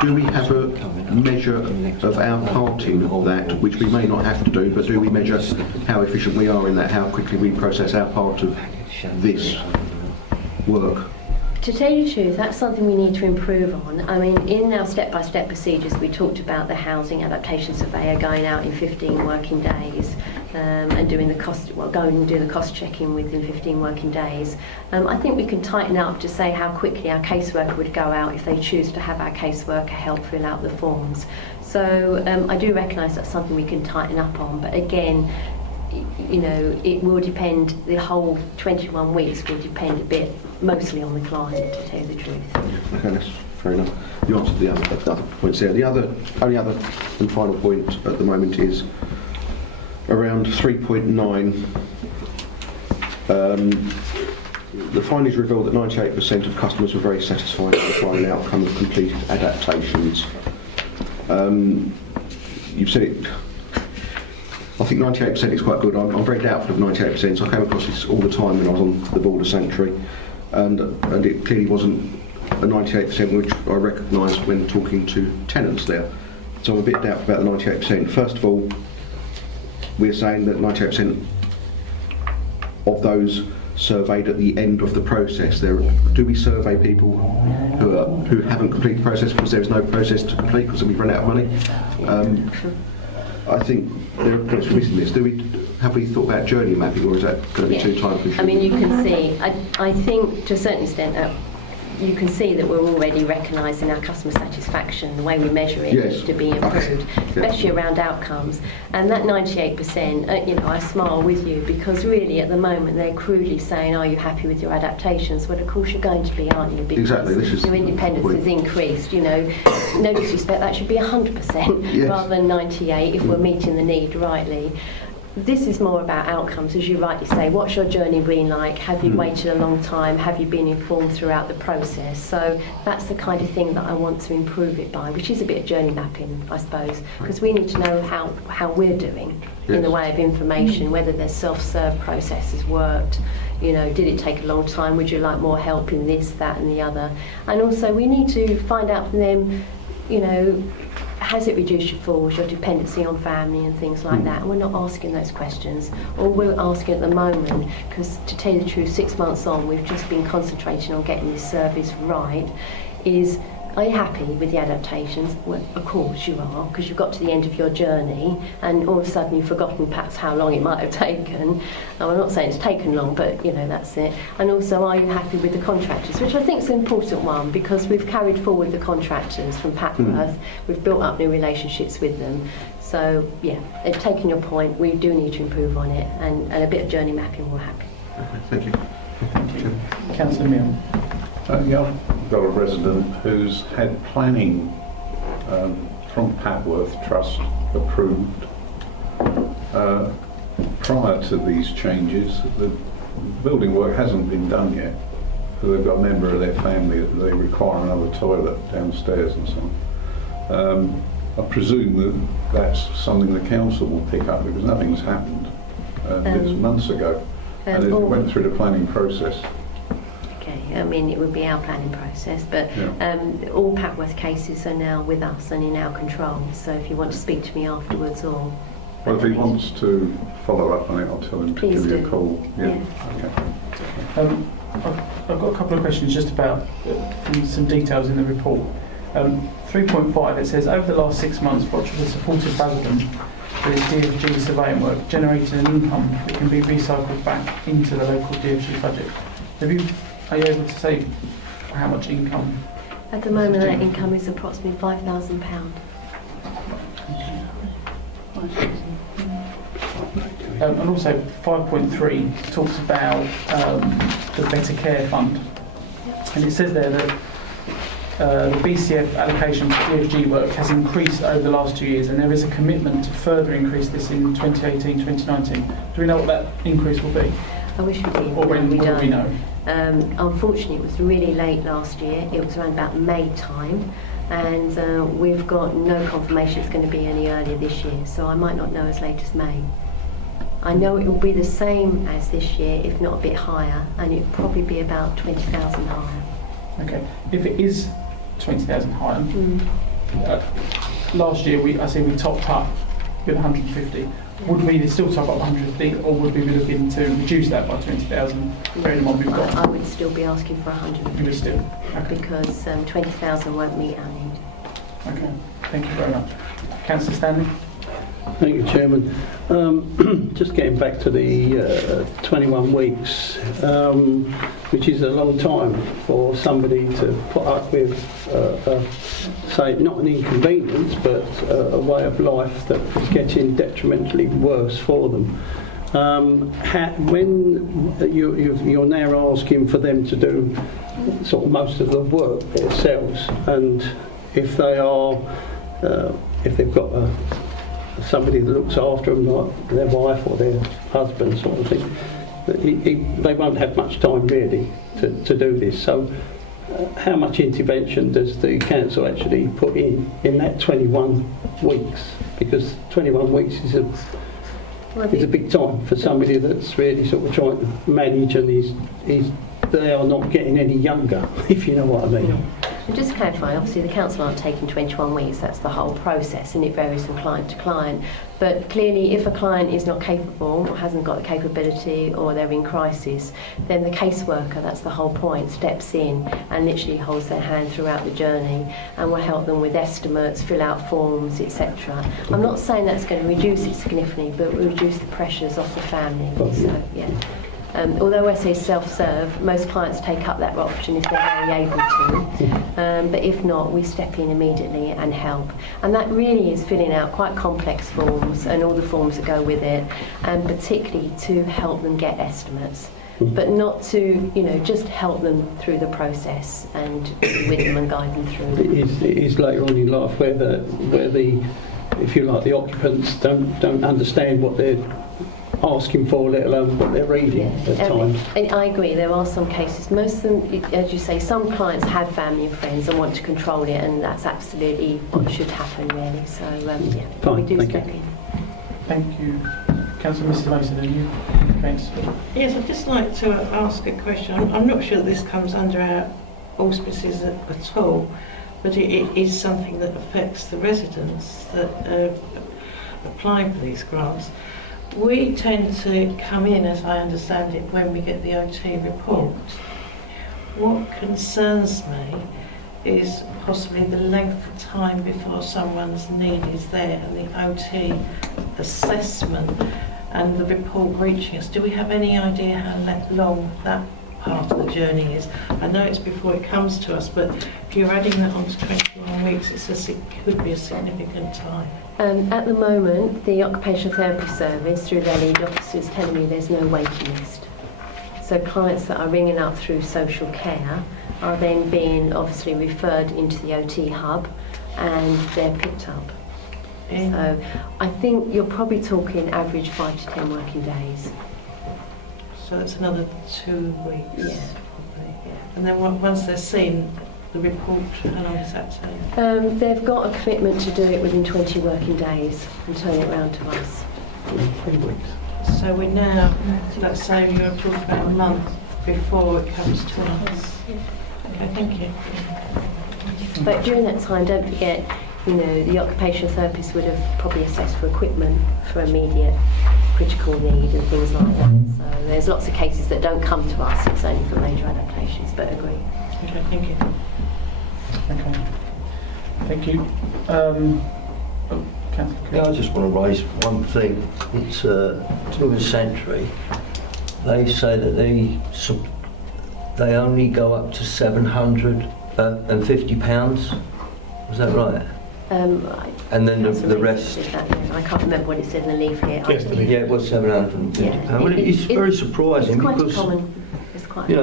do we have a measure of our part in that, which we may not have to do, but do we measure how efficient we are in that, how quickly we process our part of this work? To tell you the truth, that's something we need to improve on. I mean, in our step-by-step procedures, we talked about the housing adaptation surveyor going out in 15 working days and doing the cost, well, going and do the cost checking within 15 working days. I think we can tighten up to say how quickly our caseworker would go out if they choose to have our caseworker help fill out the forms. So I do recognise that's something we can tighten up on, but again, you know, it will depend, the whole 21 weeks will depend a bit, mostly on the client, to tell you the truth. Okay, that's fair enough. You answered the other points there. The only other and final point at the moment is around 3.9. The findings reveal that 98% of customers were very satisfied with the final outcome of completed adaptations. You've said it. I think 98% is quite good. I'm very doubtful of 98%. So I came across this all the time when I was on the board of Sanctuary, and it clearly wasn't a 98%, which I recognised when talking to tenants there. So I'm a bit doubtful about the 98%. First of all, we're saying that 98% of those surveyed at the end of the process. Do we survey people who haven't completed the process because there is no process to complete because we've run out of money? I think there are points missing this. Have we thought about journey mapping, or is that going to be too time consuming? I mean, you can see, I think to a certain extent, you can see that we're already recognising our customer satisfaction, the way we measure it needs to be improved, especially around outcomes. And that 98%, you know, I smile with you, because really at the moment they're crudely saying, are you happy with your adaptations? Well, of course you're going to be, aren't you? Because your independence has increased, you know. No disrespect, that should be 100% rather than 98 if we're meeting the need rightly. This is more about outcomes, as you rightly say. What's your journey been like? Have you waited a long time? Have you been informed throughout the process? So that's the kind of thing that I want to improve it by, which is a bit of journey mapping, I suppose, because we need to know how we're doing in the way of information, whether their self-serve process has worked. You know, did it take a long time? Would you like more help in this, that and the other? And also we need to find out from them, you know, has it reduced your falls, your dependency on family and things like that? And we're not asking those questions. All we're asking at the moment, because to tell you the truth, 6 months on, we've just been concentrating on getting this service right, is, are you happy with the adaptations? Well, of course you are, because you've got to the end of your journey and all of a sudden you've forgotten perhaps how long it might have taken. Now, I'm not saying it's taken long, but you know, that's it. And also, are you happy with the contractors? Which I think is an important one, because we've carried forward the contractors from Papworth. We've built up new relationships with them. So yeah, taking your point, we do need to improve on it, and a bit of journey mapping will happen. Thank you. Councillor Milne. Yeah, I've got a resident who's had planning from Papworth Trust approved prior to these changes. The building work hasn't been done yet, so they've got a member of their family that they require another toilet downstairs and so on. I presume that that's something the council will pick up, because nothing's happened. It's months ago, and it went through the planning process. I mean, it would be our planning process, but all Papworth cases are now with us and in our control. So if you want to speak to me afterwards, or well, if he wants to follow up on it, I'll tell him to give you a call. Yeah. Okay. I've got a couple of questions just about some details in the report. 3.5, it says, over the last 6 months, Rochester has supported Basildon with DFG surveying work, generating an income that can be recycled back into the local DFG budget. Are you able to say how much income? At the moment, that income is approximately £5,000. And also 5.3 talks about the Better Care Fund, and it says there that the BCF allocation for DFG work has increased over the last 2 years, and there is a commitment to further increase this in 2018-2019. Do we know what that increase will be? I wish we did. Or when will we know? Unfortunately, it was really late last year. It was around about May time, and we've got no confirmation it's going to be any earlier this year, so I might not know as late as May. I know it will be the same as this year, if not a bit higher, and it will probably be about 20,000 higher. Okay. If it is 20,000 higher. Last year, we topped up with 150. Would we still top up 150, or would we be looking to reduce that by 20,000? Bearing in mind we've got. I would still be asking for 150. You would still? Okay. Because 20,000 won't meet our need. Okay, thank you very much. Councillor Stanley? Thank you, Chairman. Just getting back to the 21 weeks, which is a long time for somebody to put up with, say, not an inconvenience, but a way of life that is getting detrimentally worse for them. When you're now asking for them to do sort of most of the work themselves, and if they are, if they've got somebody that looks after them, like their wife or their husband, sort of thing, they won't have much time really to do this. So, how much intervention does the council actually put in that 21 weeks? Because 21 weeks is a big time for somebody that's really sort of trying to manage, and they are not getting any younger, if you know what I mean. And just to clarify, obviously the council aren't taking 21 weeks, that's the whole process, and it varies from client to client. But clearly, if a client is not capable or hasn't got the capability, or they're in crisis, then the caseworker, that's the whole point, steps in and literally holds their hand throughout the journey and will help them with estimates, fill out forms, etc. I'm not saying that's going to reduce it significantly, but will reduce the pressures off the family. So, yeah. Although I say self-serve, most clients take up that option if they're very able to. But if not, we step in immediately and help. And that really is filling out quite complex forms and all the forms that go with it, and particularly to help them get estimates. But not to, just help them through the process and be with them and guide them through. It is later on in life where the if you like, the occupants don't understand what they're asking for, let alone what they're reading at times. I agree, there are some cases. Most of them, as you say, some clients have family and friends and want to control it, and that's absolutely what should happen, really. So, Fine, we do thank step you. in. Thank you. Councillor Mrs Mason, are you? Thanks. Yes, I'd just like to ask a question. I'm not sure that this comes under our auspices at all, but it is something that affects the residents that are applying for these grants. We tend to come in, as I understand it, when we get the OT report. What concerns me is possibly the length of time before someone's need is there, and the OT assessment and the report reaching us. Do we have any idea how long that part of the journey is? I know it's before it comes to us, but if you're adding that on to 21 weeks, it could be a significant time. At the moment, the Occupational Therapy Service, through their lead officer, is telling me there's no waiting list. So clients that are ringing up through social care are then being obviously referred into the OT hub, and they're picked up. Yeah. So I think you're probably talking average 5 to 10 working days. So that's another 2 weeks. Yeah. Probably. Yeah. And then once they're seen, the report, how long does that take? They've got a commitment to do it within 20 working days and turn it round to us. 3 weeks. So we're now, let's say you're talking about a month before it comes to us. Okay, thank you. But during that time, don't forget, the occupational therapist would have probably assessed for equipment for immediate critical need and things like that. So there's lots of cases that don't come to us, it's only for major adaptations, but agree. Okay, thank you. Okay. Thank you. Yeah, I just want to raise one thing. It's to do with Sanctuary. They say that they only go up to £750. Was that right? And then the rest. I can't remember what it said in the leaflet. Yeah, it was £750. Yeah. Well, it's very surprising it's quite because common.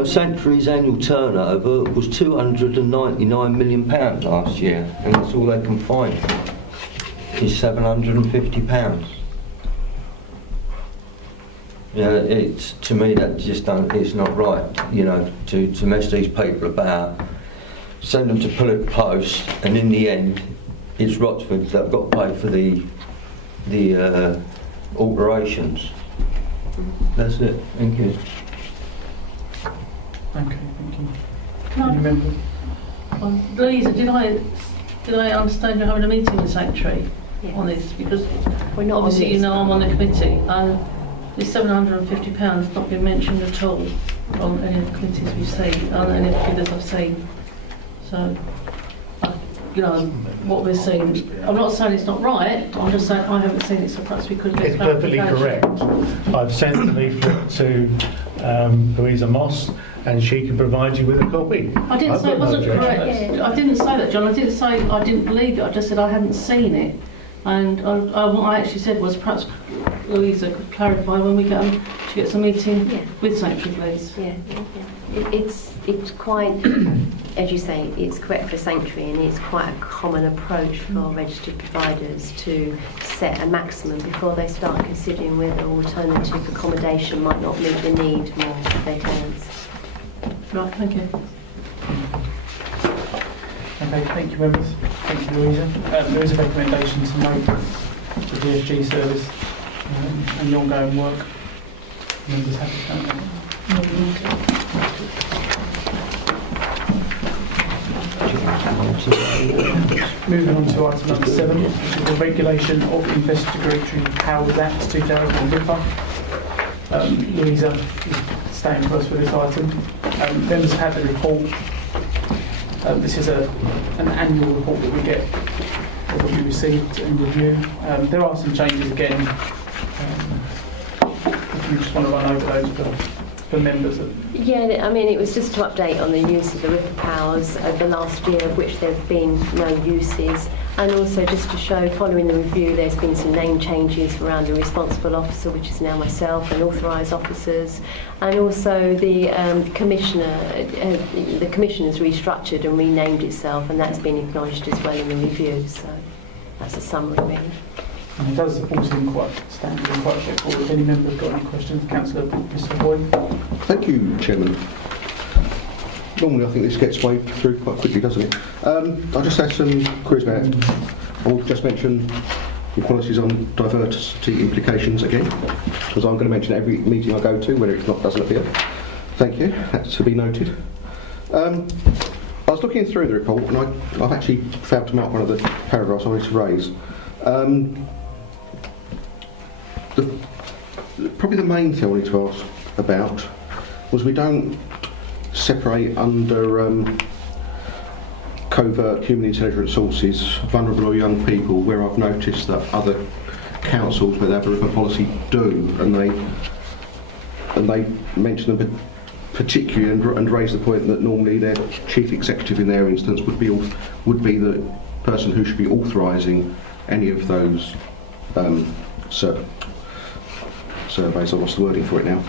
Sanctuary's annual turnover was £299 million last year, and that's all they can find is £750. It's, to me, that just it's not right. To mess these people about, send them to Pillar Post, and in the end, it's Rochford that got to pay for the alterations. That's it. Thank you. Okay, thank you. Any member? Louisa, did I understand you're having a meeting with Sanctuary on this? Because We're not obviously on this. you know I'm on the committee, and this £750 has not been mentioned at all on any of the committees we've seen, on any of the figures I've seen. So, you know, what we're seeing, I'm not saying it's not right, I'm just saying I haven't seen it, so perhaps we could get It's perfectly correct. I've sent the leaflet to Louisa Moss, and she can provide you with a copy. I didn't I've say it got no wasn't correct. objection. I didn't say that, John. I didn't say I didn't believe it. I just said I hadn't seen it. And what I actually said was perhaps Louisa could clarify when we get to get some meeting with Sanctuary, please. Yeah. It's quite, as you say, it's correct for Sanctuary, and it's quite a common approach for registered providers to set a maximum before they start considering whether alternative accommodation might not meet the need more of their tenants. Right, thank you. Okay, thank you, members. Thank you, Louisa. There is a recommendation to note the DFG service and the ongoing work. Members have to count that. Moving on to item number 7, which is the regulation of Investigatory Powers Act 2005. Louisa is staying for us for this item. Members have had the report. This is an annual report that we get, that we received and review. There are some changes again. If you just want to run over those for members. Yeah, I mean, it was just to update on the use of the RIPA powers over the last year, of which there have been no uses, and also just to show, following the review, there's been some name changes around the responsible officer, which is now myself, and authorised officers, and also the commissioner. The commissioner's restructured and renamed itself, and that's been acknowledged as well in the review. So that's a summary, really. And it does all seem quite standard and quite straightforward. If any member has got any questions, Councillor Mr Boyd. Thank you, Chairman. Normally I think this gets waved through quite quickly, doesn't it? I just had some queries about, I'll just mention the policies on diversity implications again, because I'm going to mention every meeting I go to, whether it doesn't appear. Thank you, that's to be noted. I was looking through the report, and I've actually failed to mark one of the paragraphs I wanted to raise. Probably the main thing I wanted to ask about was we don't separate under covert human intelligence sources vulnerable or young people, where I've noticed that other councils where they have a RIPA policy do, and they mention them particularly and raise the point that normally their chief executive in their instance would be the person who should be authorising any of those surveys, or what's the wording for it now,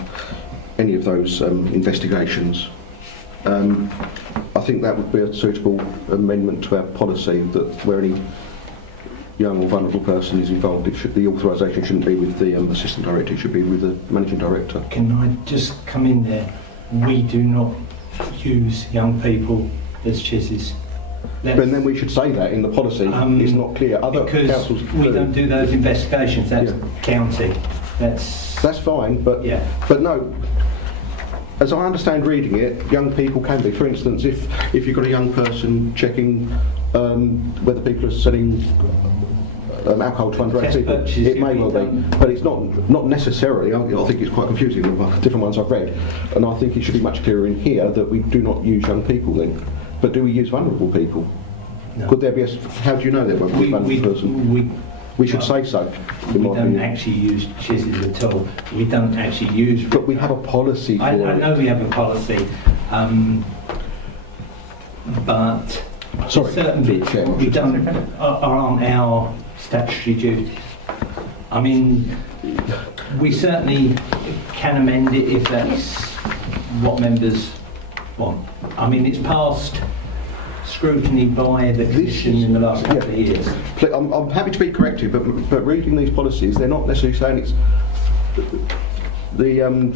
any of those investigations. I think that would be a suitable amendment to our policy, that where any young or vulnerable person is involved, the authorisation shouldn't be with the assistant director, it should be with the managing director. Can I just come in there? We do not use young people as chises. But then we should say that in the policy. It's not clear. Other because councils we don't do those investigations. That's county. That's fine. But no. As I understand reading it, young people can be. For instance, if you've got a young person checking whether people are selling alcohol to underage people, it may well be. But it's not necessarily. I think it's quite confusing with different ones I've read, and I think it should be much clearer in here that we do not use young people then. But do we use vulnerable people? No. Could there be how do you know they're a vulnerable person? We should say so. We don't actually use chises at all. We don't actually use... But we have a policy for it. I know we have a policy, but certain bits we don't are on our statutory duties. I mean, we certainly can amend it if that's what members want. I mean, it's passed scrutiny by the Commission in the last couple of years. I'm happy to be corrected, but reading these policies, they're not necessarily saying it's the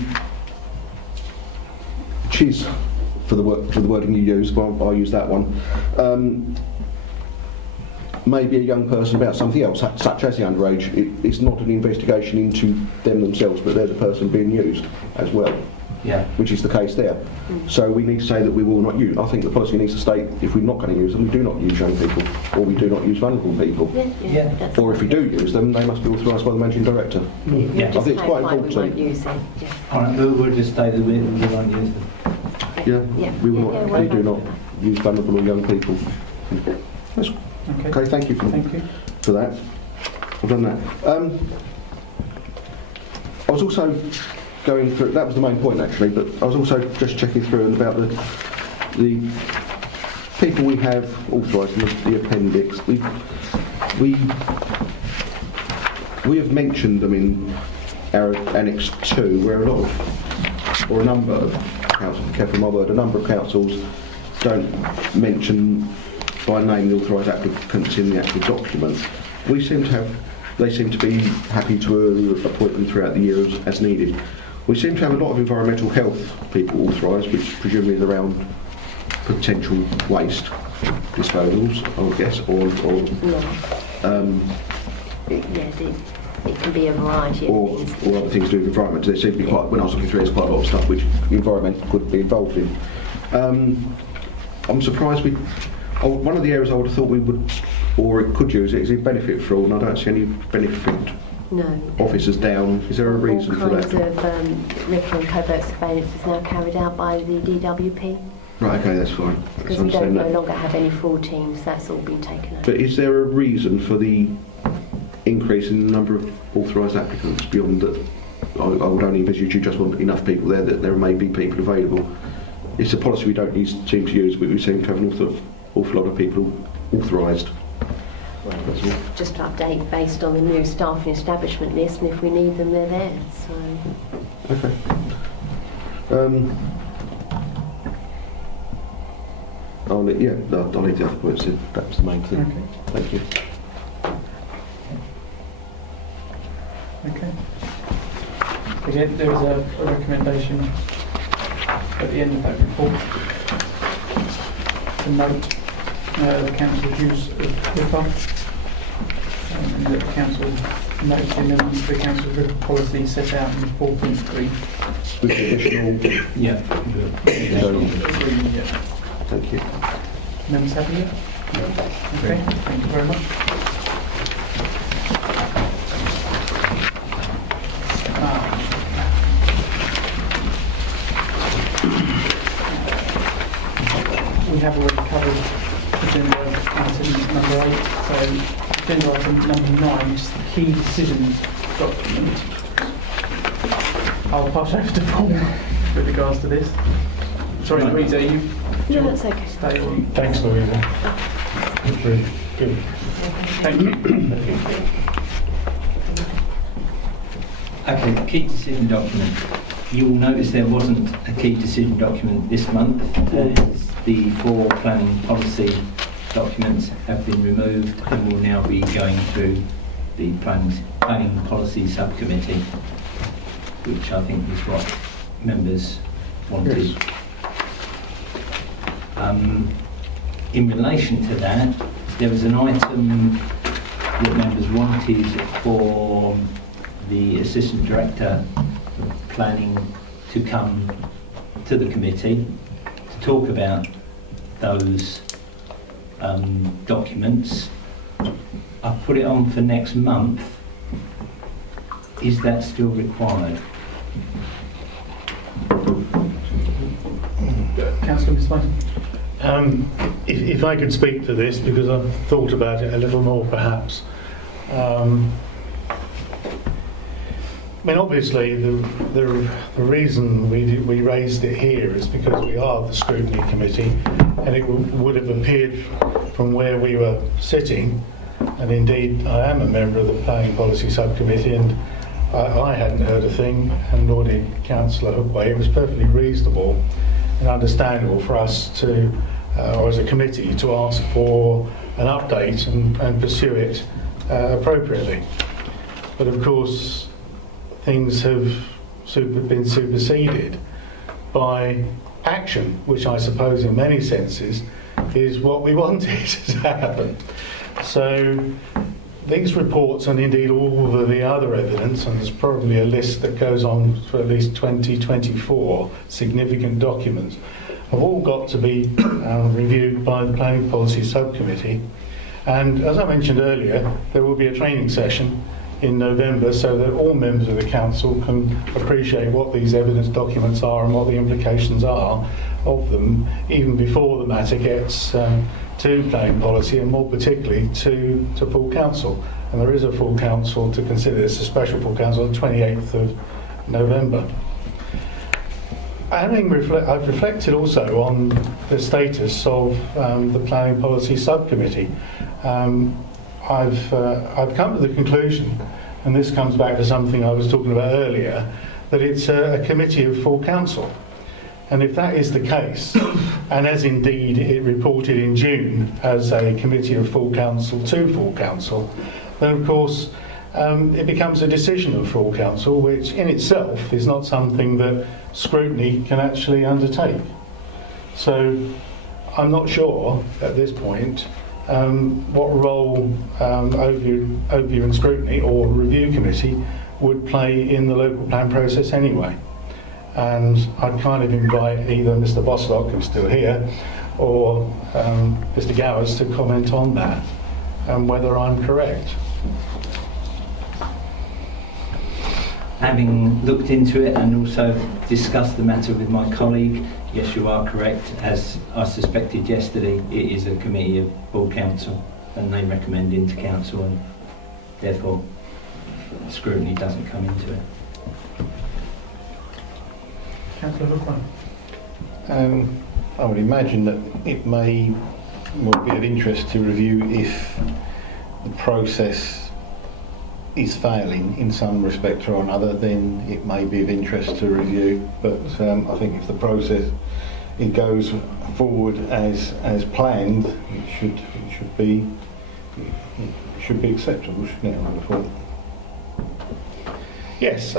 chiz for the wording you use. Well, I'll use that one. Maybe a young person about something else, such as the underage. It's not an investigation into them themselves, but they're the person being used as well. Yeah. which is the case there. So we need to say that we will not use. I think the policy needs to state if we're not going to use them, we do not use young people, or we do not use vulnerable people. Yeah. Or if we do use them, they must be authorised by the managing director. Yeah. I think it's quite We won't important. use it. Yeah. All right, we'll just say that we won't use them. Yeah, we will not. Yeah, We do not use vulnerable or young people. That's, okay, thank you for that. I've done that. I was also going through. That was the main point actually, but I was also just checking through about the people we have authorised in the appendix. We have mentioned them in our Annex 2, where a lot of, or a number of councils, careful my word, a number of councils don't mention by name the authorised applicants in the actual document. We seem to have, they seem to be happy to appoint them throughout the year as needed. We seem to have a lot of environmental health people authorised, which presumably is around potential waste disposals, I would guess, It can be a variety of things. or other things to do with environment. There seems to be quite, when I was looking through, there's quite a lot of stuff which the environment could be involved in. I'm surprised one of the areas I would have thought we would, or it could use it, is in benefit for all, and I don't see any benefit officers down. Is there a reason for that? All kinds of river and covert surveillance is now carried out by the DWP. Right, okay, that's fine. Because we don't no longer have any fraud teams, that's all been taken over. But is there a reason for the increase in the number of authorised applicants beyond that? I would only envisage you just want enough people there that there may be people available. It's a policy we don't seem to use, but we seem to have an awful lot of people authorised. Well, just to update based on the new staffing establishment list, and if we need them, they're there. So. Okay. I'll leave the other points in. That's the main thing. Okay. Thank you. Okay. Again, there is a recommendation at the end of that report to note the council's use of RIPA, and that the council notes in the council's RIPA policy set out in 4.3. With the additional... Yeah. Thank you. Members happy yet? Okay, thank you very much. We have already covered agenda item number 8, so agenda item number 9 is the key decisions document. I'll pass over to Paul with regards to this. Sorry, Louisa, you... No, that's okay. Stay on. Thanks, Louisa. That's really good. Thank you. Okay, key decision document. You'll notice there wasn't a key decision document this month, as the 4 planning policy documents have been removed and will now be going through the planning policy subcommittee, which I think is what members wanted. Yes. In relation to that, there was an item that members wanted for the Assistant Director of Planning to come to the committee to talk about those documents. I've put it on for next month. Is that still required? Councillor Mismon. If I could speak to this, because I've thought about it a little more perhaps. I mean, obviously the reason we raised it here is because we are the scrutiny committee, and it would have appeared from where we were sitting, and indeed I am a member of the planning policy subcommittee, and I hadn't heard a thing, and nor did Councillor Hookway. It was perfectly reasonable and understandable for us to, or as a committee, to ask for an update and pursue it appropriately. But of course, things have been superseded by action, which I suppose in many senses is what we wanted to happen. So these reports, and indeed all of the other evidence, and there's probably a list that goes on for at least 24 significant documents, have all got to be reviewed by the Planning Policy Subcommittee. And as I mentioned earlier, there will be a training session in November so that all members of the council can appreciate what these evidence documents are and what the implications are of them, even before the matter gets to planning policy, and more particularly to full council. And there is a full council to consider this, a special full council on the 28th of November. I've reflected also on the status of the Planning Policy Subcommittee. I've come to the conclusion, and this comes back to something I was talking about earlier, that it's a committee of full council. And if that is the case, and as indeed it reported in June as a committee of full council to full council, then of course it becomes a decision of full council, which in itself is not something that scrutiny can actually undertake. So I'm not sure at this point what role overview and scrutiny or review committee would play in the local plan process anyway. And I'd kind of invite either Mr. Bostock, who's still here, or Mr. Gowers to comment on that and whether I'm correct. Having looked into it and also discussed the matter with my colleague, yes, you are correct. As I suspected yesterday, it is a committee of full council and they recommend into council, and therefore scrutiny doesn't come into it. Councillor Hookman. I would imagine that it may be of interest to review if the process is failing in some respect or another, then it may be of interest to review. But I think if the process it goes forward as planned, it should be acceptable, shouldn't it? I would have thought. Yes,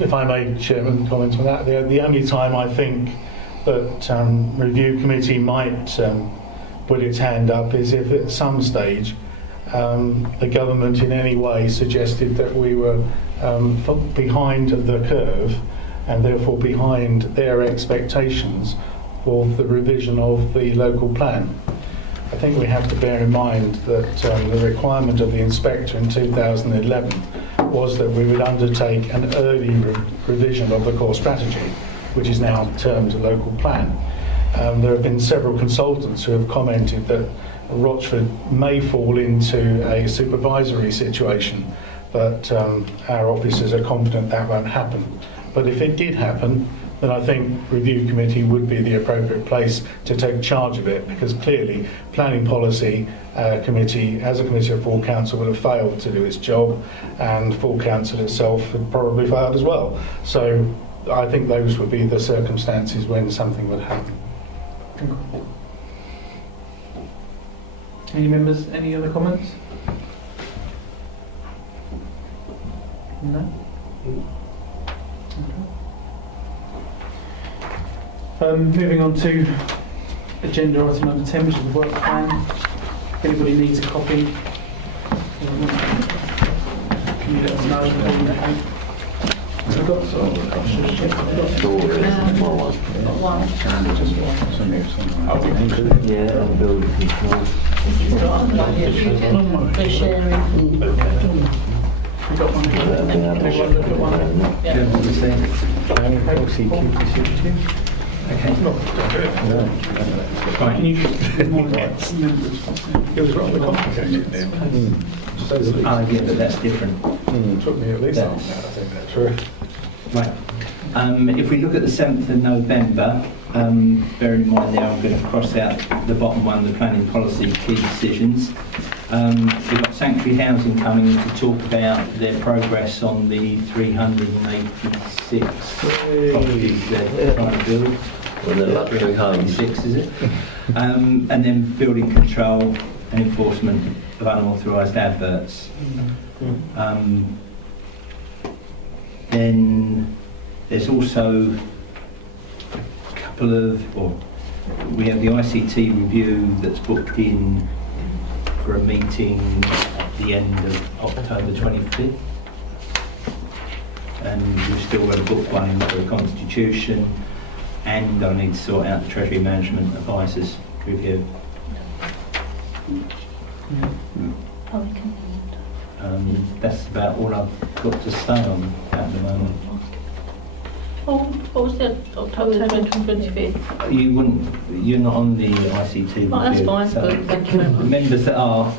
if I may, Chairman, comment on that. The only time I think that review committee might put its hand up is if at some stage the government in any way suggested that we were behind the curve and therefore behind their expectations for the revision of the local plan. I think we have to bear in mind that the requirement of the inspector in 2011 was that we would undertake an early revision of the core strategy, which is now termed a local plan. There have been several consultants who have commented that Rochford may fall into a supervisory situation, but our officers are confident that won't happen. But if it did happen, then I think review committee would be the appropriate place to take charge of it, because clearly planning policy committee, as a committee of full council, would have failed to do its job, and full council itself had probably failed as well. So I think those would be the circumstances when something would happen. Any members, any other comments? No? Moving on to agenda item number 10, which is the work plan. If anybody needs a copy, can you let us know? I've got Yeah, and building control. We've got one here. Everyone look at one. Okay. Right, can you just It was rather complicated then. Yeah, but that's different. Took me at least half an hour, I think that's right. Right. If we look at the 7th of November, bearing in mind there I'm going to cross out the bottom one, the planning policy key decisions. We've got Sanctuary Housing coming in to talk about their progress on the 386 properties they're trying to build. Well, they're luxury homes. 386, is it? And then building control and enforcement of unauthorised adverts. Then there's also a couple of, we have the ICT review that's booked in for a meeting at the end of October 25th. And we've still got a book one in for the Constitution, and I need to sort out the Treasury Management Advisors review. That's about all I've got to stay on at the moment. Oh, what was the October 25th? You're not on the ICT review. Oh, that's fine, so good, thank you very much. the members that are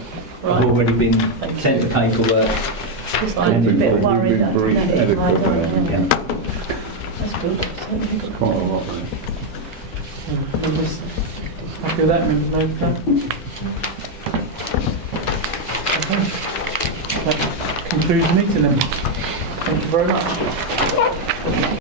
have already been sent the paperwork. Just like a bit worried that briefed that it might adequately, I think. Yeah. That's good. It's quite a lot there. I'm just happy with that, members. Okay. That concludes the meeting then. Thank you very much.